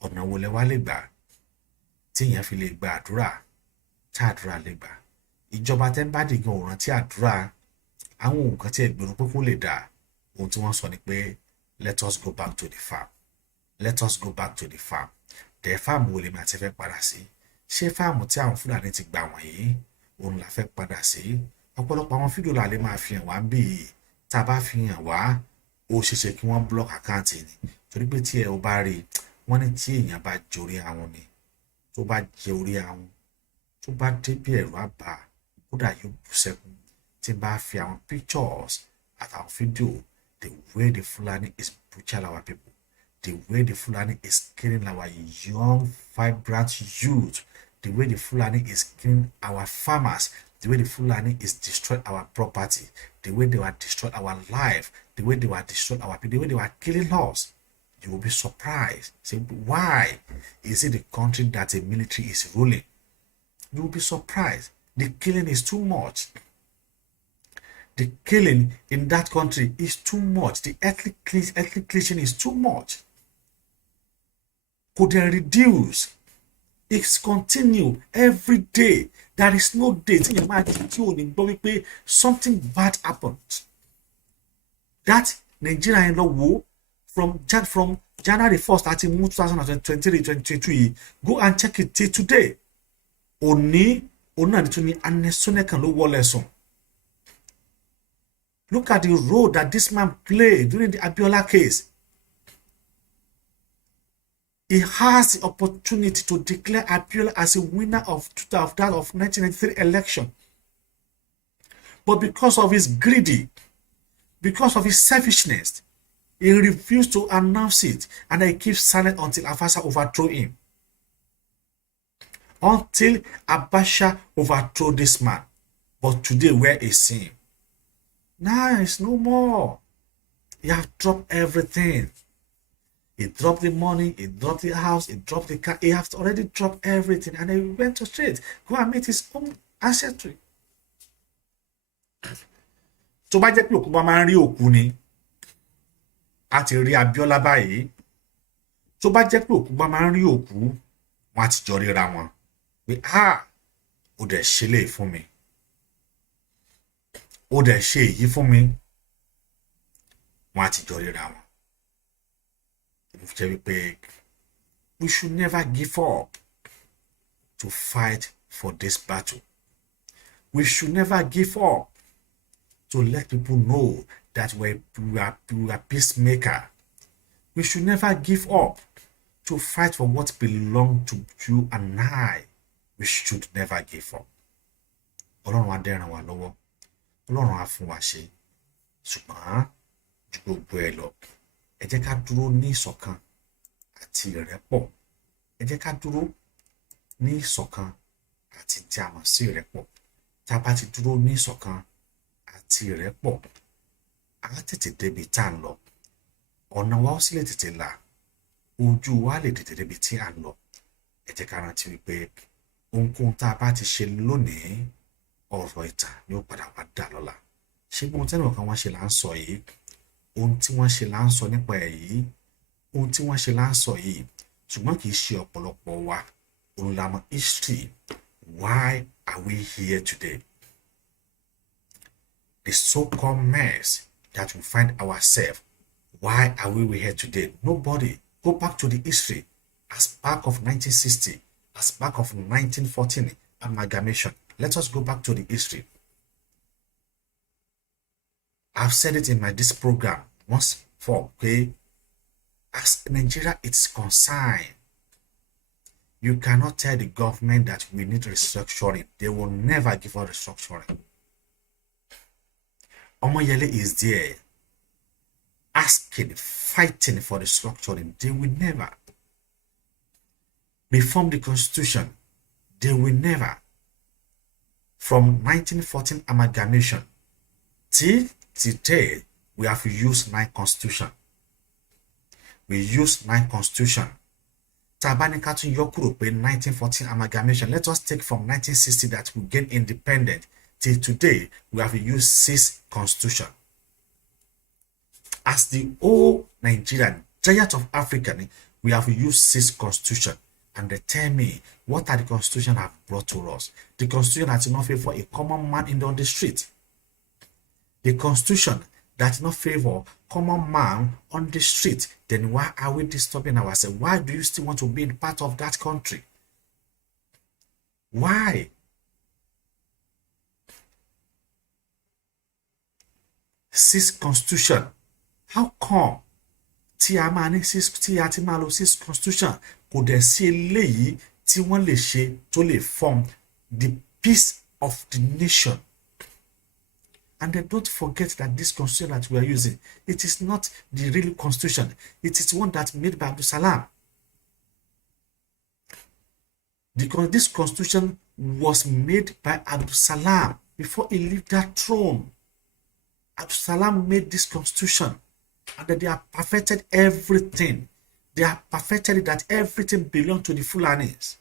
Ọ̀nà wo lẹ wá lè gbà tí èèyàn fi lè gba àdúrà tí àdúrà lè gbà? Ìjọba tẹ́ ń bá dìgan òràn tí àdúrà àwọn nǹkan tí ẹgbẹ̀rún pé kó lè dà, ohun tí wọ́n sọ ni pé let us go back to the farm. Let us go back to the farm. The farm wo lè máa ti fẹ́ padà sí? Ṣé fáàmù tí àwọn Fúlàní ti gbà wọ̀nyí òun la fẹ́ padà sí? Ọ̀pọ̀lọpọ̀ àwọn fídíò là lè máa fi hàn wá bí tá a bá fi hàn wá ó ṣeéṣe kí wọ́n block account ni, torí pé tí ẹ ò bá rí wọ́n ní tí èèyàn bá jẹ orí ahun ni, tó bá jẹ orí ahun tó bá dé bí ẹ̀rọ àbá kódà yóò bú sẹ́kún. Tí n bá fi àwọn pictures àtàwọn fídíò the way the Fulani is butchering our people, the way the Fulani is killing our young vibrant youth, the way the Fulani is killing our farmers, the way the Fulani is destroying our property, the way they were destroying our life, the way they were destroying our people, the way they were killing us, you will be surprised. Say, why is it the country that a military is ruling? You will be surprised. The killing is too much. The killing in that country is too much. The ethnic cleansing is too much. Could they reduce? It's continue every day. There is no day something bad happened. That Nigerian law war from January 1st, 2023, go and check it till today. Look at the role that this man played during the Abiola case. He has the opportunity to declare Abiola as a winner of 1993 election. But because of his greedy, because of his selfishness, he refused to announce it, and he keeps silent until Afasa overthrew him. Until Abacha overthrew this man. But today, where is he? Now it's no more. He has dropped everything. He dropped the money, he dropped the house, he dropped the car. He has already dropped everything, and he went to straight go and meet his own ancestry. Tó bá jẹ́ pé òkú bá máa ń rí òkú ni, a ti rí Abiola báyìí. Tó bá jẹ́ pé òkú bá máa ń rí òkú, wọ́n á ti jọ ríra wọn. Pé ó dẹ̀ ṣe lè fún mi. Ó dẹ̀ ṣe èyí fún mi. Wọ́n á ti jọ ríra wọn. We should never give up to fight for this battle. We should never give up to let people know that we are peacemaker. We should never give up to fight for what belongs to you and I. We should never give up. Ọlọ́run á dẹ̀ ràn wá lọ́wọ́. Ọlọ́run á fún wa ṣe. Ṣùgbọ́n ju gbogbo ẹ lọ, ẹ jẹ́ ká dúró ní ìṣọ̀kan àti ìrẹ́pọ̀. Ẹ jẹ́ ká dúró ní ìṣọ̀kan àti tí a mọ̀ sí ìrẹ́pọ̀. Tá a bá ti dúró ní ìṣọ̀kan àti ìrẹ́pọ̀, a tètè débi tá à ń lọ. Ọ̀nà wa ó sì lè tètè là. Ojú wa lè tètè débi tí à ń lọ. Ẹ jẹ́ ká rántí wípé ohunkóhun tá a bá ti ṣe lónìí, ọ̀rọ̀ ìtàn ni ó padà wá dà lọ́la. Ṣé bí ohun tẹ́lẹ̀ kan wọ́n ṣe là ń sọ yìí? Ohun tí wọ́n ṣe là ń sọ nípa ẹ̀ yìí, ohun tí wọ́n ṣe là ń sọ yìí, ṣùgbọ́n kì í ṣe ọ̀pọ̀lọpọ̀ wa òun la mọ̀ history. Why are we here today? The so-called mess that we find ourselves, why are we here today? Nobody. Go back to the history as back of 1960, as back of 1914 amalgamation. Let us go back to the history. I've said it in this program once before, okay? As Nigeria is concerned, you cannot tell the government that we need restructuring. They will never give us restructuring. Omoyele is there asking, fighting for the structuring. They will never reform the constitution. They will never. From 1914 amalgamation till today, we have used 9 constitution. We used 9 constitution. Tabanikatu Yokurupe 1914 amalgamation. Let us take from 1960 that we gain independent till today, we have used 6 constitution. As the old Nigerian giant of Africa, we have used 6 constitution. And they tell me, what are the constitution have brought to us? The constitution that is not favor a common man on the street. The constitution that is not favor common man on the street. Then why are we disturbing ourselves? Why do you still want to be part of that country? Why? Six constitution. How come? Tí a máa ní tí a ti máa lo 6 constitution kò dẹ̀ sí eléyìí tí wọ́n lè ṣe tó lè form the peace of the nation. And then don't forget that this constitution that we are using, it is not the real constitution. It is one that made by Abdul Salam. Because this constitution was made by Abdul Salam before he left that throne. Abdul Salam made this constitution. And that they have perfected everything. They have perfected it that everything belongs to the Fulanis.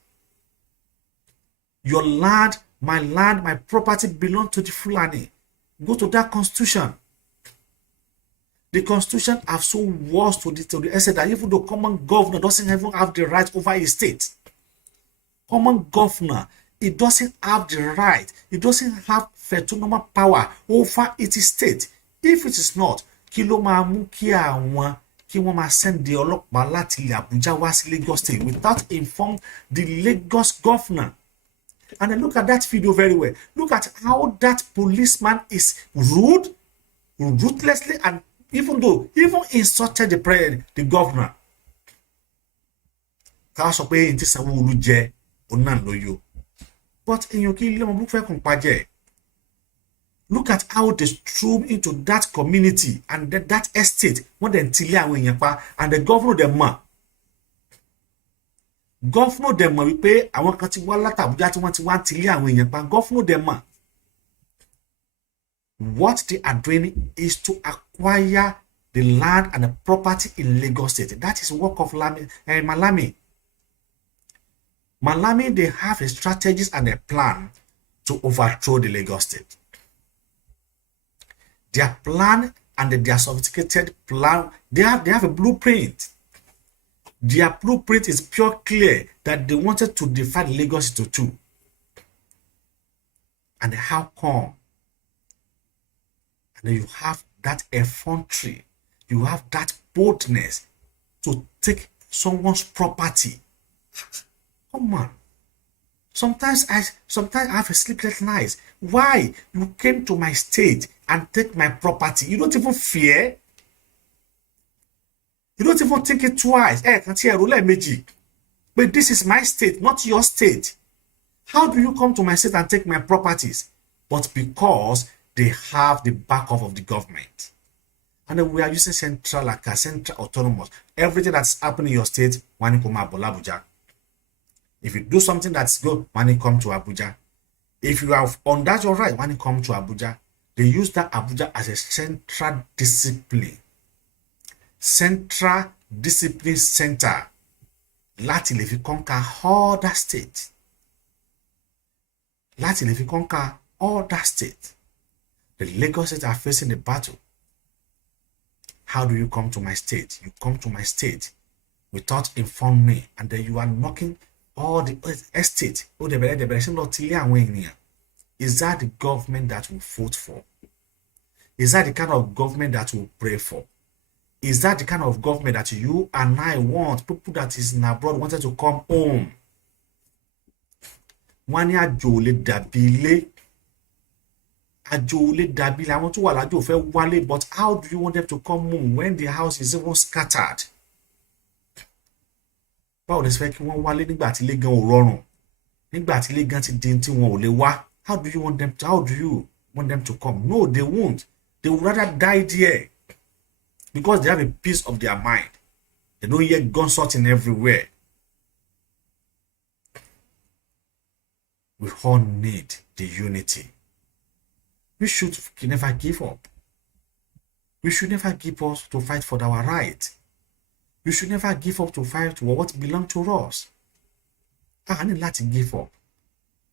Your land, my property belong to the Fulani. Go to that constitution. The constitution have so worse to the extent that even the common governor doesn't even have the right over his state. Common governor, it doesn't have the right. It doesn't have autonomous power over its state. If it is not, kí ló máa mú kí àwọn kí wọ́n máa send the ọlọ́pàá láti ilẹ̀ Abuja wá sí Lagos State without informing the Lagos governor. And then look at that video very well. Look at how that policeman is rude, ruthlessly, and even insulted the governor. Ká sọ pé ntí Sanwó-Olú jẹ ọ̀nà lóyò. But èèyàn kí ilé ọmọ fẹ́ kún pàjẹ́. Look at how they troop into that community and that estate when they tilé àwọn èèyàn pa, and the governor dem mọ̀. Governor dem mọ̀ wípé àwọn kan ti wá láti Abuja tí wọ́n ti wá tilé àwọn èèyàn pa. Governor dem mọ̀. What they are doing is to acquire the land and the property in Lagos State. That is work of Malami. Malami, they have a strategies and a plan to overthrow the Lagos State. Their plan and their sophisticated plan, they have a blueprint. Their blueprint is pure clear that they wanted to divide Lagos into 2. And how come? And then you have that effrontery, you have that boldness to take someone's property. Come on. Sometimes I have a sleepless night. Why? You came to my state and take my property. You don't even fear. You don't even think it twice. But this is my state, not your state. How do you come to my state and take my properties? But because they have the backup of the government. And then we are using central autonomous. Everything that's happening in your state, when you come to Abuja. If you do something that's good, when you come to Abuja. If you have on that your right, when you come to Abuja, they use that Abuja as a central discipline. Central discipline center. Láti lè fi conquer all that state. Láti lè fi conquer all that state. The Lagos State are facing the battle. How do you come to my state? You come to my state without informing me, and then you are knocking all the estate. Is that the government that we vote for? Is that the kind of government that we pray for? Is that the kind of government that you and I want? People that is in abroad wanted to come home. But how do you want them to come home when the house is even scattered? How do you want them to come? No, they won't. They would rather die there because they have a peace of their mind. They don't hear gunshotting everywhere. We all need the unity. We should never give up. We should never give up to fight for our right. We should never give up to fight for what belongs to us. I need not to give up.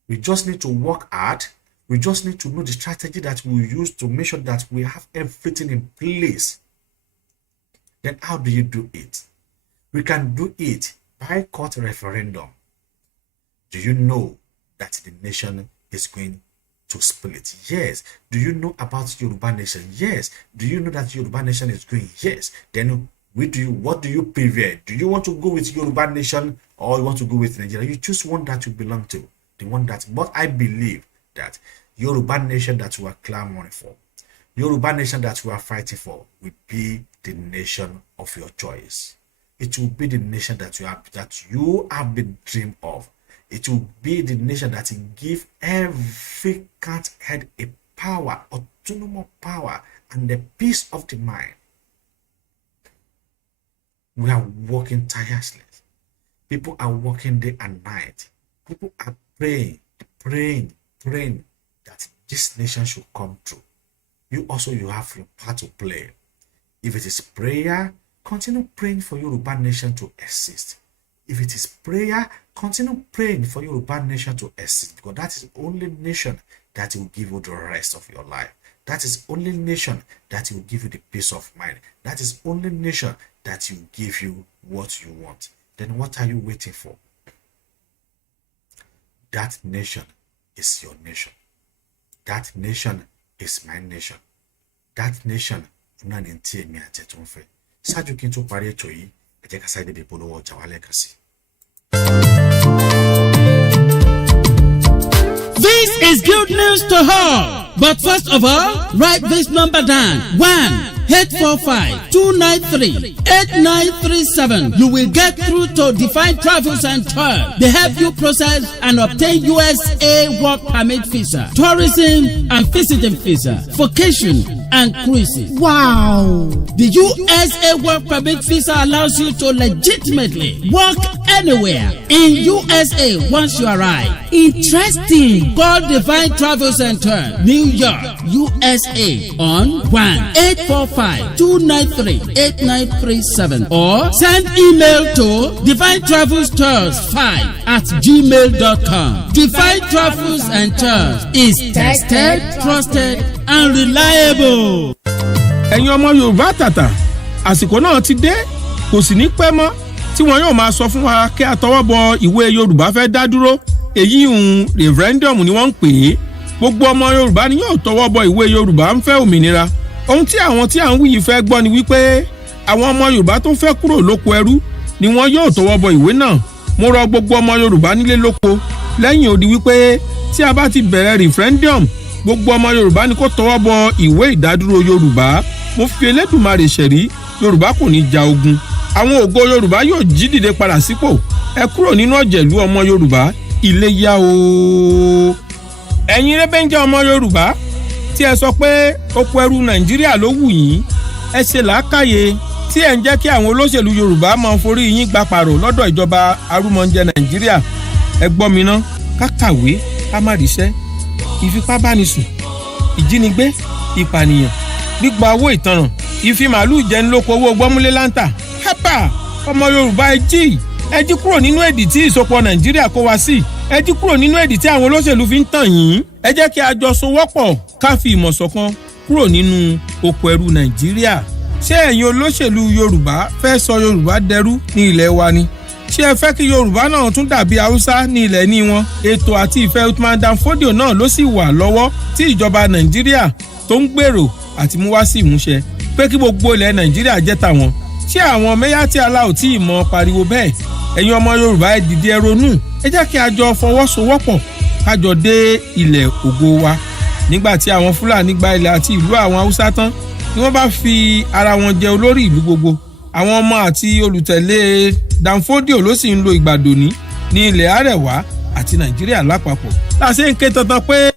We just need to work hard. We just need to know the strategy that we use to make sure that we have everything in place. Then how do you do it? We can do it by court referendum. Do you know that the nation is going to split? Yes. Do you know about Yoruba nation? Yes. Do you know that Yoruba nation is going? Yes. Then what do you prefer? Do you want to go with Yoruba nation or you want to go with Nigeria? You choose one that you belong to. The one that, but I believe that Yoruba nation that we are clamoring for, Yoruba nation that we are fighting for, will be the nation of your choice. It will be the nation that you have been dreamed of. It will be the nation that will give every cat head a power, autonomous power, and the peace of the mind. We are working tirelessly. People are working day and night. People are praying that this nation should come true. You have your part to play. If it is prayer, continue praying for Yoruba nation to exist. If it is prayer, continue praying for Yoruba nation to exist, because that is the only nation that will give you the rest of your life. That is the only nation that will give you the peace of mind. That is the only nation that will give you what you want. Then what are you waiting for? That nation is your nation. That nation is my nation. That nation una ni nti emi ate tó nfẹ́. Ṣáájú kí n tó parí ètò yìí, ẹ jẹ́ ká sáré bí polówó ọjà wa lẹ́ẹ̀kan sí. This is good news to all. But first of all, write this number down. 1-845-293-8937. You will get through to Divine Travels and Tours. They help you process and obtain USA work permit visa, tourism and visiting visa, vacation and cruises. Wow! The USA work permit visa allows you to legitimately work anywhere in USA once you arrive. Interesting. Call Divine Travels and Tours, New York, USA on 1-845-293-8937 or send email to divinetravelstours5@gmail.com. Divine Travels and Tours is tested, trusted and reliable. Ẹ̀yin ọmọ Yorùbá tàtà, àsìkò náà ti dé, kò sì ní pẹ́ mọ́ tí wọn yóò máa sọ fún wa kí a tọwọ́ bọ ìwé Yorùbá fẹ́ dá dúró. Èyí referendum ni wọ́n ń pè é. Gbogbo ọmọ Yorùbá ni yóò tọwọ́ bọ ìwé Yorùbá ń fẹ́ òmìnira. Ohun tí àwọn tí à ń wí yìí fẹ́ gbọ́ ni wípé àwọn ọmọ Yorùbá tó fẹ́ kúrò lóko ẹrú ni wọ́n yóò tọwọ́ bọ ìwé náà. Mo rọ gbogbo ọmọ Yorùbá nílé lóko lẹ́yìn odi wípé tí a bá ti bẹ̀rẹ̀ referendum, gbogbo ọmọ Yorùbá ni kó tọwọ́ bọ ìwé ìdádúró Yorùbá. Mo fi Elédùmarè ṣẹ̀rí, Yorùbá kò ní ja ogun. Àwọn ògo Yorùbá yóò jí dìde padà sípò. Ẹ kúrò nínú ọ̀jẹ̀lú ọmọ Yorùbá, ilé yá o. Ẹ̀yin rẹ́bẹ̀njẹ́ ọmọ Yorùbá tí ẹ sọ pé oko ẹrú Nàìjíríà ló wù yín, ẹ ṣe làákàyè tí ẹ ń jẹ́ kí àwọn olóṣèlú Yorùbá máa forí yín gba pàrọ̀ lọ́dọ̀ ìjọba arúmọjẹ Nàìjíríà. Ẹ gbọ́ mi ná, ká kàwé, ká má ríṣẹ́, ìfipábánisùn, ìjínigbé, ìpànìyàn, gbígba owó ìtanràn, ìfi màálù jẹun lóko owó gbọ́múlé láńtà. Hápà ọmọ Yorùbá ẹ jí kúrò nínú èdì tí ìsopọ̀ Nàìjíríà kó wa sí. Ẹ jí kúrò nínú èdì tí àwọn olóṣèlú fi ń tàn yín. Ẹ jẹ́ kí a jọ sowọ́pọ̀ ká fi ìmọ̀ ṣọ̀kan kúrò nínú oko ẹrú Nàìjíríà. Ṣé ẹ̀yin olóṣèlú Yorùbá fẹ́ sọ Yorùbá dẹrú ní ilẹ̀ wa ni? Ṣé ẹ fẹ́ kí Yorùbá náà tún dàbí Haúsá ní ilẹ̀ ní wọn? Ètò àti ìfẹ́ Uthman Dan Fodio náà ló sì wà lọ́wọ́ tí ìjọba Nàìjíríà tó ń gbèrò àti mú wá sí ìmúṣẹ pé kí gbogbo ilẹ̀ Nàìjíríà jẹ́ tàwọn. Ṣé àwọn mẹ́yà tí aláwọ̀ tí ìmọ̀ pariwo bẹ́ẹ̀? Ẹ̀yin ọmọ Yorùbá ẹ dìde ẹ ronú. Ẹ jẹ́ kí a jọ fọwọ́sowọ́pọ̀ ká jọ dé ilẹ̀ ògo wa. Nígbà tí àwọn Fúlàní gba ilẹ̀ àti ìlú àwọn Haúsá tán ni wọ́n bá fi ara wọn jẹ olórí ìlú gbogbo. Àwọn ọmọ àti olùtẹ̀lé Dan Fodio ló sì ń lo ìgbàdòní ní ilẹ̀ Àrẹwà àti Nàìjíríà lápapọ̀. Láṣẹ ń ké tantan pé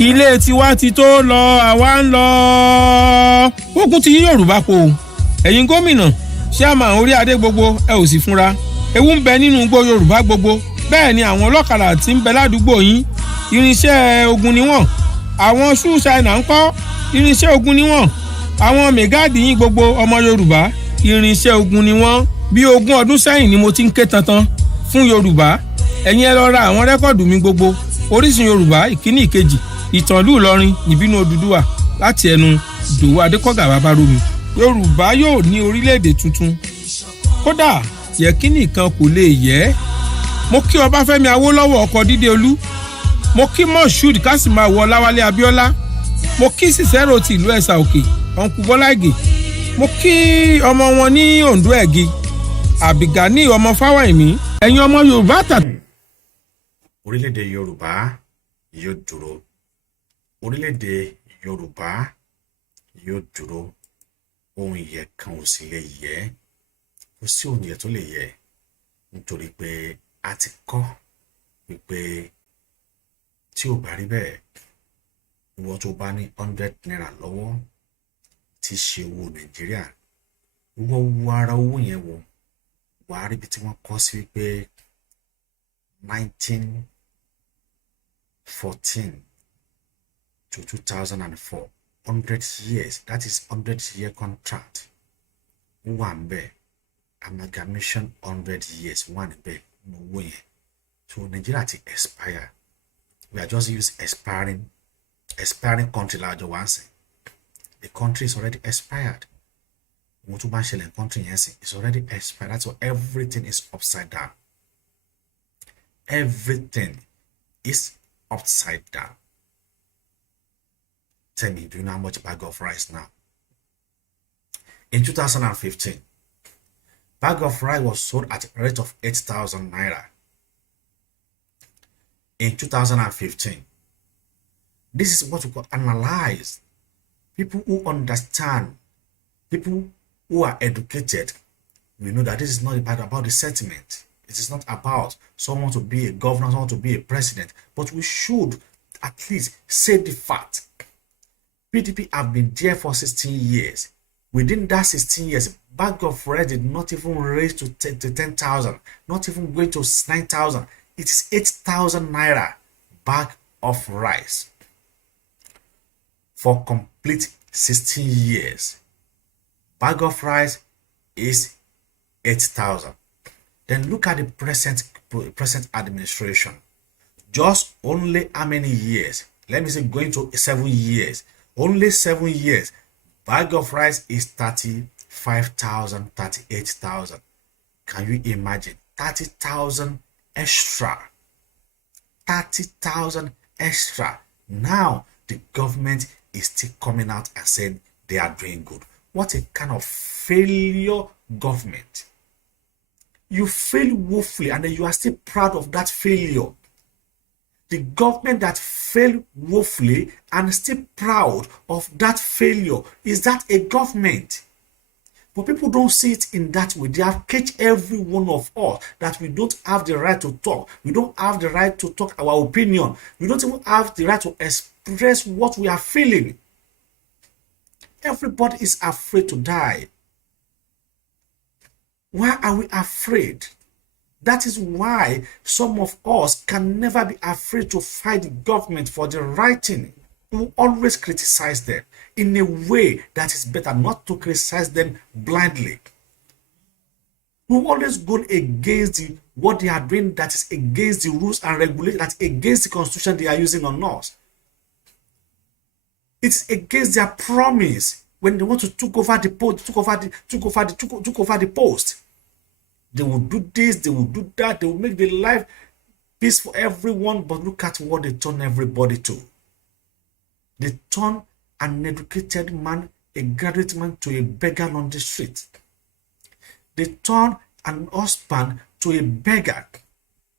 ilé tiwa ti tó lọ àwa ń lọ. Ogun ti yí Yorùbá po. Ẹ̀yin gómìnà ṣé a máa ń orí adé gbogbo ẹ ò sì fúnra. Ewu ń bẹ nínú igbó Yorùbá gbogbo. Bẹ́ẹ̀ ni àwọn ọlọ́kadà tí ń bẹ ládùúgbò yín irinṣẹ́ ogun ni wọ́n. Àwọn ṣúṣàìnà ń kọ́ irinṣẹ́ ogun ni wọ́n. Àwọn mẹ̀gáàdì yín gbogbo ọmọ Yorùbá irinṣẹ́ ogun ni wọ́n. Bí 20 ọdún sẹ́yìn ni mo ti ń ké tantan fún Yorùbá. Ẹ̀yin ẹ lọ ra àwọn rẹ́kọ̀dù mi gbogbo. Orísun Yorùbá ìkíní ìkejì ìtànlú Ìlọrin ìbínú Odùduwà láti ẹnu Ìdòwú Adékọ̀gà Babárómi. Yorùbá yóò ní orílẹ̀-èdè tuntun. Kódà yẹ̀kínì kan kò lè yẹ̀. Mo kí Ọbáfẹ́mi Awólọ́wọ̀ ọkọ̀ Dídéolú. Mo kí Moshood Kásìmáwò Ọláwálé Abíọ́lá. Mo kí Cicero ti ìlú Ẹ̀sà Òkè ọ̀nkú Bọ́lá Ìgè. Mo kí ọmọ wọn ní Oǹdó Ẹ̀gì Àbígání ọmọ Fáwẹ̀hìnmí. Ẹ̀yin ọmọ Yorùbá tàbí. Orílẹ̀-èdè Yorùbá yóò dúró. Orílẹ̀-èdè Yorùbá yóò dúró. Ohun ìyẹ́ kan ò sì lè yẹ̀. Kò sí ohun ìyẹ́ tó lè yẹ̀. Nítorí pé a ti kọ́ wípé tí ò bá rí bẹ́ẹ̀, ìwọ tó bá ní 100 naira lọ́wọ́ tí ṣe owó Nàìjíríà, ìwọ wo ara owó yẹn wò, wàá rí ibi tí wọ́n kọ́ sí wípé 1914 to 2004, 100 years, that is 100-year contract. Wà ń bẹ̀, amalgamation 100 years, wà ń bẹ̀ owó yẹn. So Nigeria ti expire. We are just used expiring country larger once. The country is already expired. What you mention country is already expired. That's why everything is upside down. Everything is upside down. Tell me, do you know how much bag of rice now? In 2015, bag of rice was sold at a rate of 8,000 naira. In 2015, this is what we call analyze. People who understand, people who are educated, we know that this is not about the sentiment. It is not about someone to be a governor, someone to be a president, but we should at least say the fact. PDP have been there for 16 years. Within that 16 years, bag of rice did not even raise to 10,000, not even going to 9,000. It is 8,000 naira bag of rice for complete 16 years. Bag of rice is 8,000. Then look at the present administration. Just only how many years? Let me say going to 7 years. Only 7 years. Bag of rice is 35,000, 38,000. Can you imagine? 30,000 extra. 30,000 extra. Now the government is still coming out and saying they are doing good. What a kind of failure government. You fail woefully and then you are still proud of that failure. The government that failed woefully and still proud of that failure, is that a government? But people don't see it in that way. They have caged every one of us that we don't have the right to talk. We don't have the right to talk our opinion. We don't even have the right to express what we are feeling. Everybody is afraid to die. Why are we afraid? That is why some of us can never be afraid to fight the government for the right thing. We will always criticize them in a way that is better, not to criticize them blindly. We will always go against what they are doing that is against the rules and regulations, that is against the constitution they are using on us. It's against their promise when they want to take over the post. They will do this, they will do that, they will make the life peace for everyone, but look at what they turn everybody to. They turn an educated man, a graduate man, to a beggar on the street. They turn an husband to a beggar.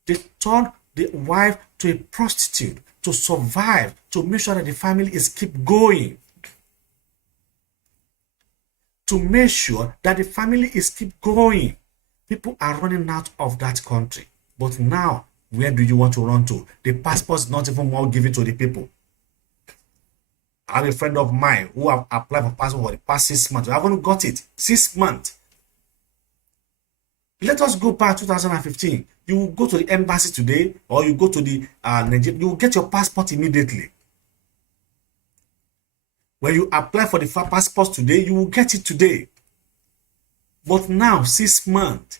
They turn the wife to a prostitute to survive, to make sure that the family is keep going. To make sure that the family is keep going. People are running out of that country. But now, where do you want to run to? The passport is not even well given to the people. I have a friend of mine who have applied for passport for the past 6 months. I haven't got it. 6 months. Let us go back 2015. You go to the embassy today, or you go to the Nigeria, you will get your passport immediately. When you apply for the passport today, you will get it today. But now, 6 months,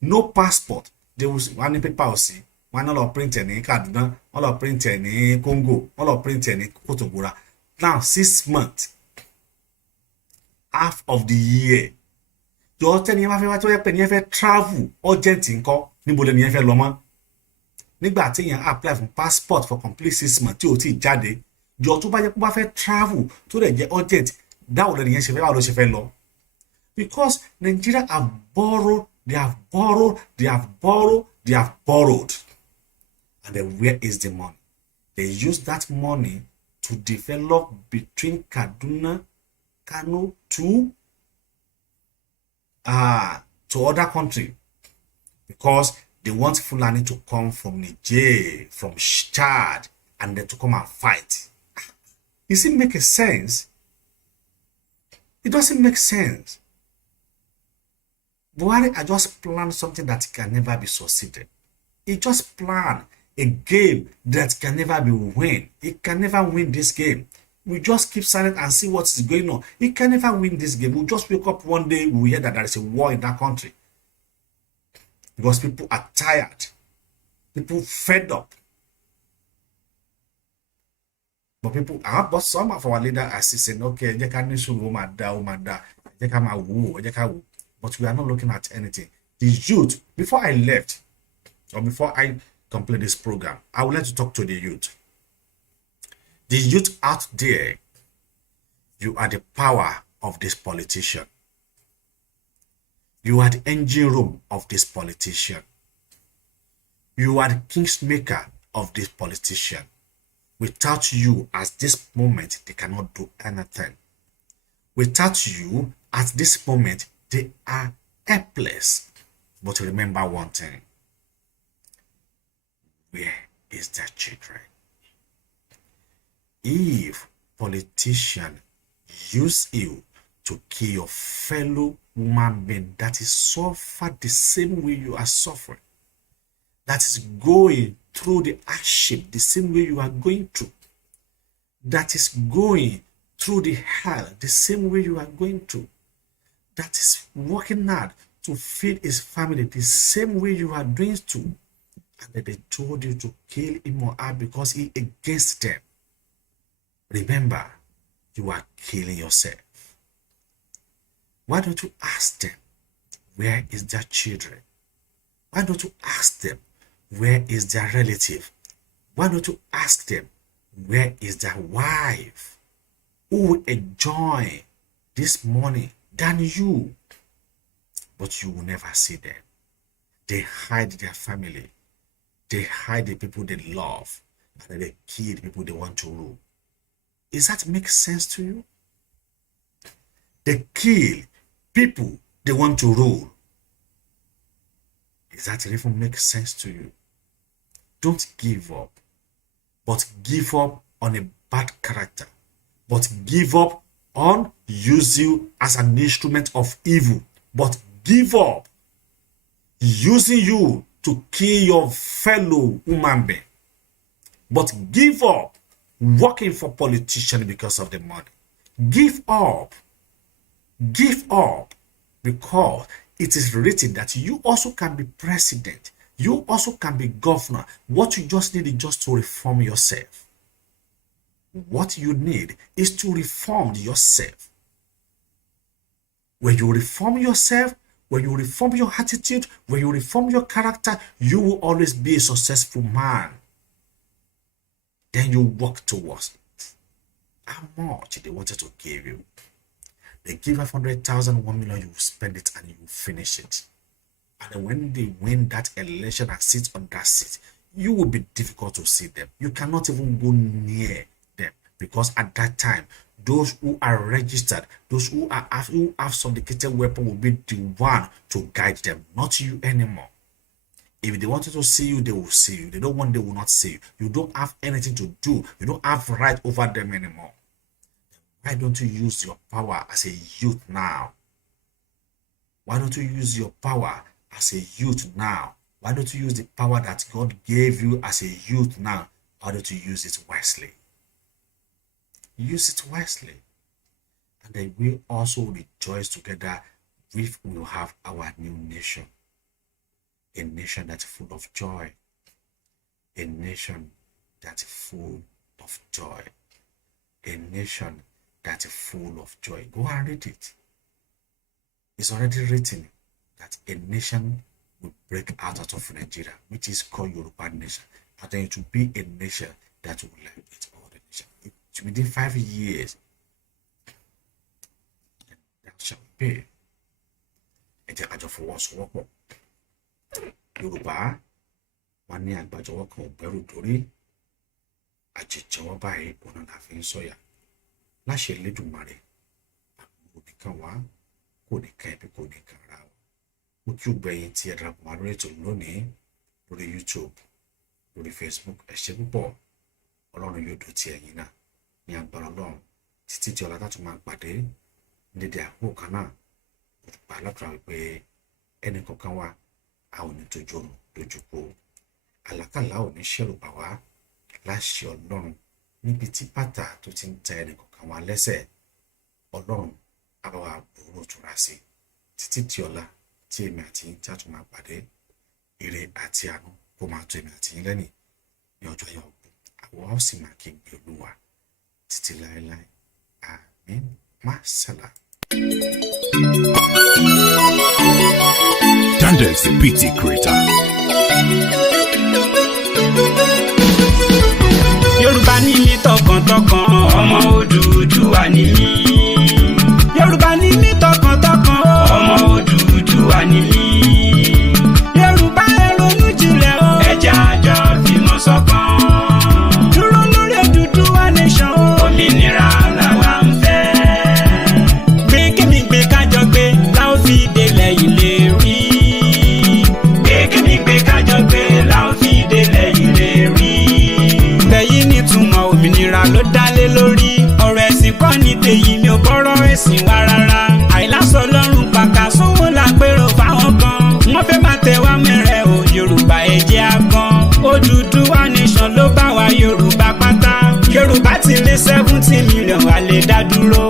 no passport. There was one paper see. One all print in Kaduna, all print in Congo, all print in Kotogura. Now 6 months, half of the year. Jọ̀ọ́ tẹ́ni ẹ bá fẹ́ wá tó yẹ pé ní ẹ fẹ́ travel urgent ńkọ́ níbo lẹni ẹ fẹ́ lọ mọ́. Nígbà tí èèyàn apply for passport for complete 6 months tí ò tí ì jáde, jọ̀ọ́ tó bá jẹ́ pé bá fẹ́ travel tó dẹ̀ jẹ́ urgent, dáwọ̀ lẹni yẹn ṣe fẹ́ báwo ló ṣe fẹ́ lọ. Because Nigeria have borrowed, they have borrowed, they have borrowed, they have borrowed. And then where is the money? They use that money to develop between Kaduna, Kano to other country, because they want Fulani to come from Niger, from Chad, and then to come and fight. Does it make sense? It doesn't make sense. Buhari, I just planned something that can never be succeeded. He just planned a game that can never be won. He can never win this game. We just keep silent and see what is going on. He can never win this game. We'll just wake up one day, we hear that there is a war in that country. Because people are tired. People fed up. But people, but some of our leaders are saying, okay, but we are not looking at anything. The youth, before I left, or before I complete this program, I would like to talk to the youth. The youth out there, you are the power of this politician. You are the engine room of this politician. You are the kingmaker of this politician. Without you, at this moment, they cannot do anything. Without you, at this moment, they are helpless. But remember one thing. Where is their children? If politicians use you to kill your fellow human being that is suffered the same way you are suffering, that is going through the hardship the same way you are going through, that is going through the hell the same way you are going through, that is working hard to feed his family the same way you are doing too, and that they told you to kill him or her because he against them. Remember, you are killing yourself. Why don't you ask them, where is their children? Why don't you ask them, where is their relative? Why don't you ask them, where is their wife? Who will enjoy this money than you? But you will never see them. They hide their family. They hide the people they love. And they kill the people they want to rule. Does that make sense to you? They kill people they want to rule. Does that even make sense to you? Don't give up. But give up on a bad character. But give up on use you as an instrument of evil. But give up using you to kill your fellow human being. But give up working for politicians because of the money. Give up. Give up. Because it is written that you also can be president. You also can be governor. What you just need is just to reform yourself. What you need is to reform yourself. When you reform yourself, when you reform your attitude, when you reform your character, you will always be a successful man. Then you work towards it. How much they wanted to give you? They give 500,000, 1 million, you will spend it and you will finish it. And then when they win that election and sit on that seat, you will be difficult to see them. You cannot even go near them, because at that time, those who are registered, those who have sophisticated weapon will be the one to guide them, not you anymore. If they wanted to see you, they will see you. They don't want, they will not see you. You don't have anything to do. You don't have right over them anymore. Why don't you use your power as a youth now? Why don't you use your power as a youth now? Why don't you use the power that God gave you as a youth now? Why don't you use it wisely? Use it wisely. And then we also rejoice together if we will have our new nation. A nation that's full of joy. A nation that's full of joy. A nation that's full of joy. Go and read it. It's already written that a nation will break out of Nigeria, which is called Yoruba nation. And then it will be a nation that will like its other nation. Within 5 years, that shall be. Ẹ jẹ́ ká jọ fọwọ́sowọ́pọ̀. Yorùbá wọ́n ní àgbájọwọ́ kan ò gbẹ́rù dórí. Àjèjọwọ́ báyìí ọ̀nà la fi ń sọ̀yà. Láṣẹ Elédùmarè, àbúrò nìkan wá, kò ní ká ẹbí kò ní ká ara wa. Mo kí ó gbẹ̀yìn tí ẹ darapọ̀ mọ́ lórí ètò lónìí lórí YouTube, lórí Facebook. Ẹ ṣé púpọ̀. Ọlọ́run yóò dó ti ẹ̀yin náà ní agbára Ọlọ́run títí tí ọ̀la tó máa pàdé ní dédé àkókò kan náà. Olùgbà lọ́dọ̀ wípé ẹnì kọ̀ọ̀kan wa a ò ní tójú oorun lójú kó. Àlákàlà ò ní ṣẹ̀rù bà wá láṣẹ Ọlọ́run níbi tí bàtà tó ti ń ta ẹnì kọ̀ọ̀kan wa lẹ́sẹ̀. Ọlọ́run á bá wa gbòòrò túnra sí títí tí ọ̀la tí èmi àti yín tí a tún máa pàdé. Ire àti àánú kó máa tó èmi àti yín lẹ́nìí ní ọjọ́ yẹn ọ̀gbìn. Àwọn á sì máa kí gbé Olúwa títí láéláé. Àmín. Masala. Dandex the PT creator. Yorùbá ní mi tọkàntọkàn, ọmọ Odùduwà ní mí. Yorùbá ní mi tọkàntọkàn, ọmọ Odùduwà ní mí. Yorùbá ẹ ronú jinlẹ̀ o, ẹ jẹ́ a jọ fìmọ̀ ṣọ̀kan. Dúró lórí Odùduwà nation o, òmìnira làwa ń fẹ́. Gbé kémi gbé kájọ gbé, láò fi délẹ̀ ilé rí. Gbé kémi gbé kájọ gbé, láò fi délẹ̀ ilé rí. Tẹ̀yí nítumọ̀ òmìnira ló dálé lórí. Ọ̀rọ̀ ẹ̀sìn kọ́ ni tèyí, mi ò bọ́rọ̀ ẹ̀sìn wá rárá. Àìlásọ lọ́rùn pàkà sówó lápérò fáwọn kan. Wọ́n fẹ́ máa tẹ̀ wá mẹ́rẹ̀ o, Yorùbá ẹ jẹ́ a gan. Odùduwà nation ló bá wa Yorùbá pátá. Yorùbá ti lé 70 million, a lè dá dúró.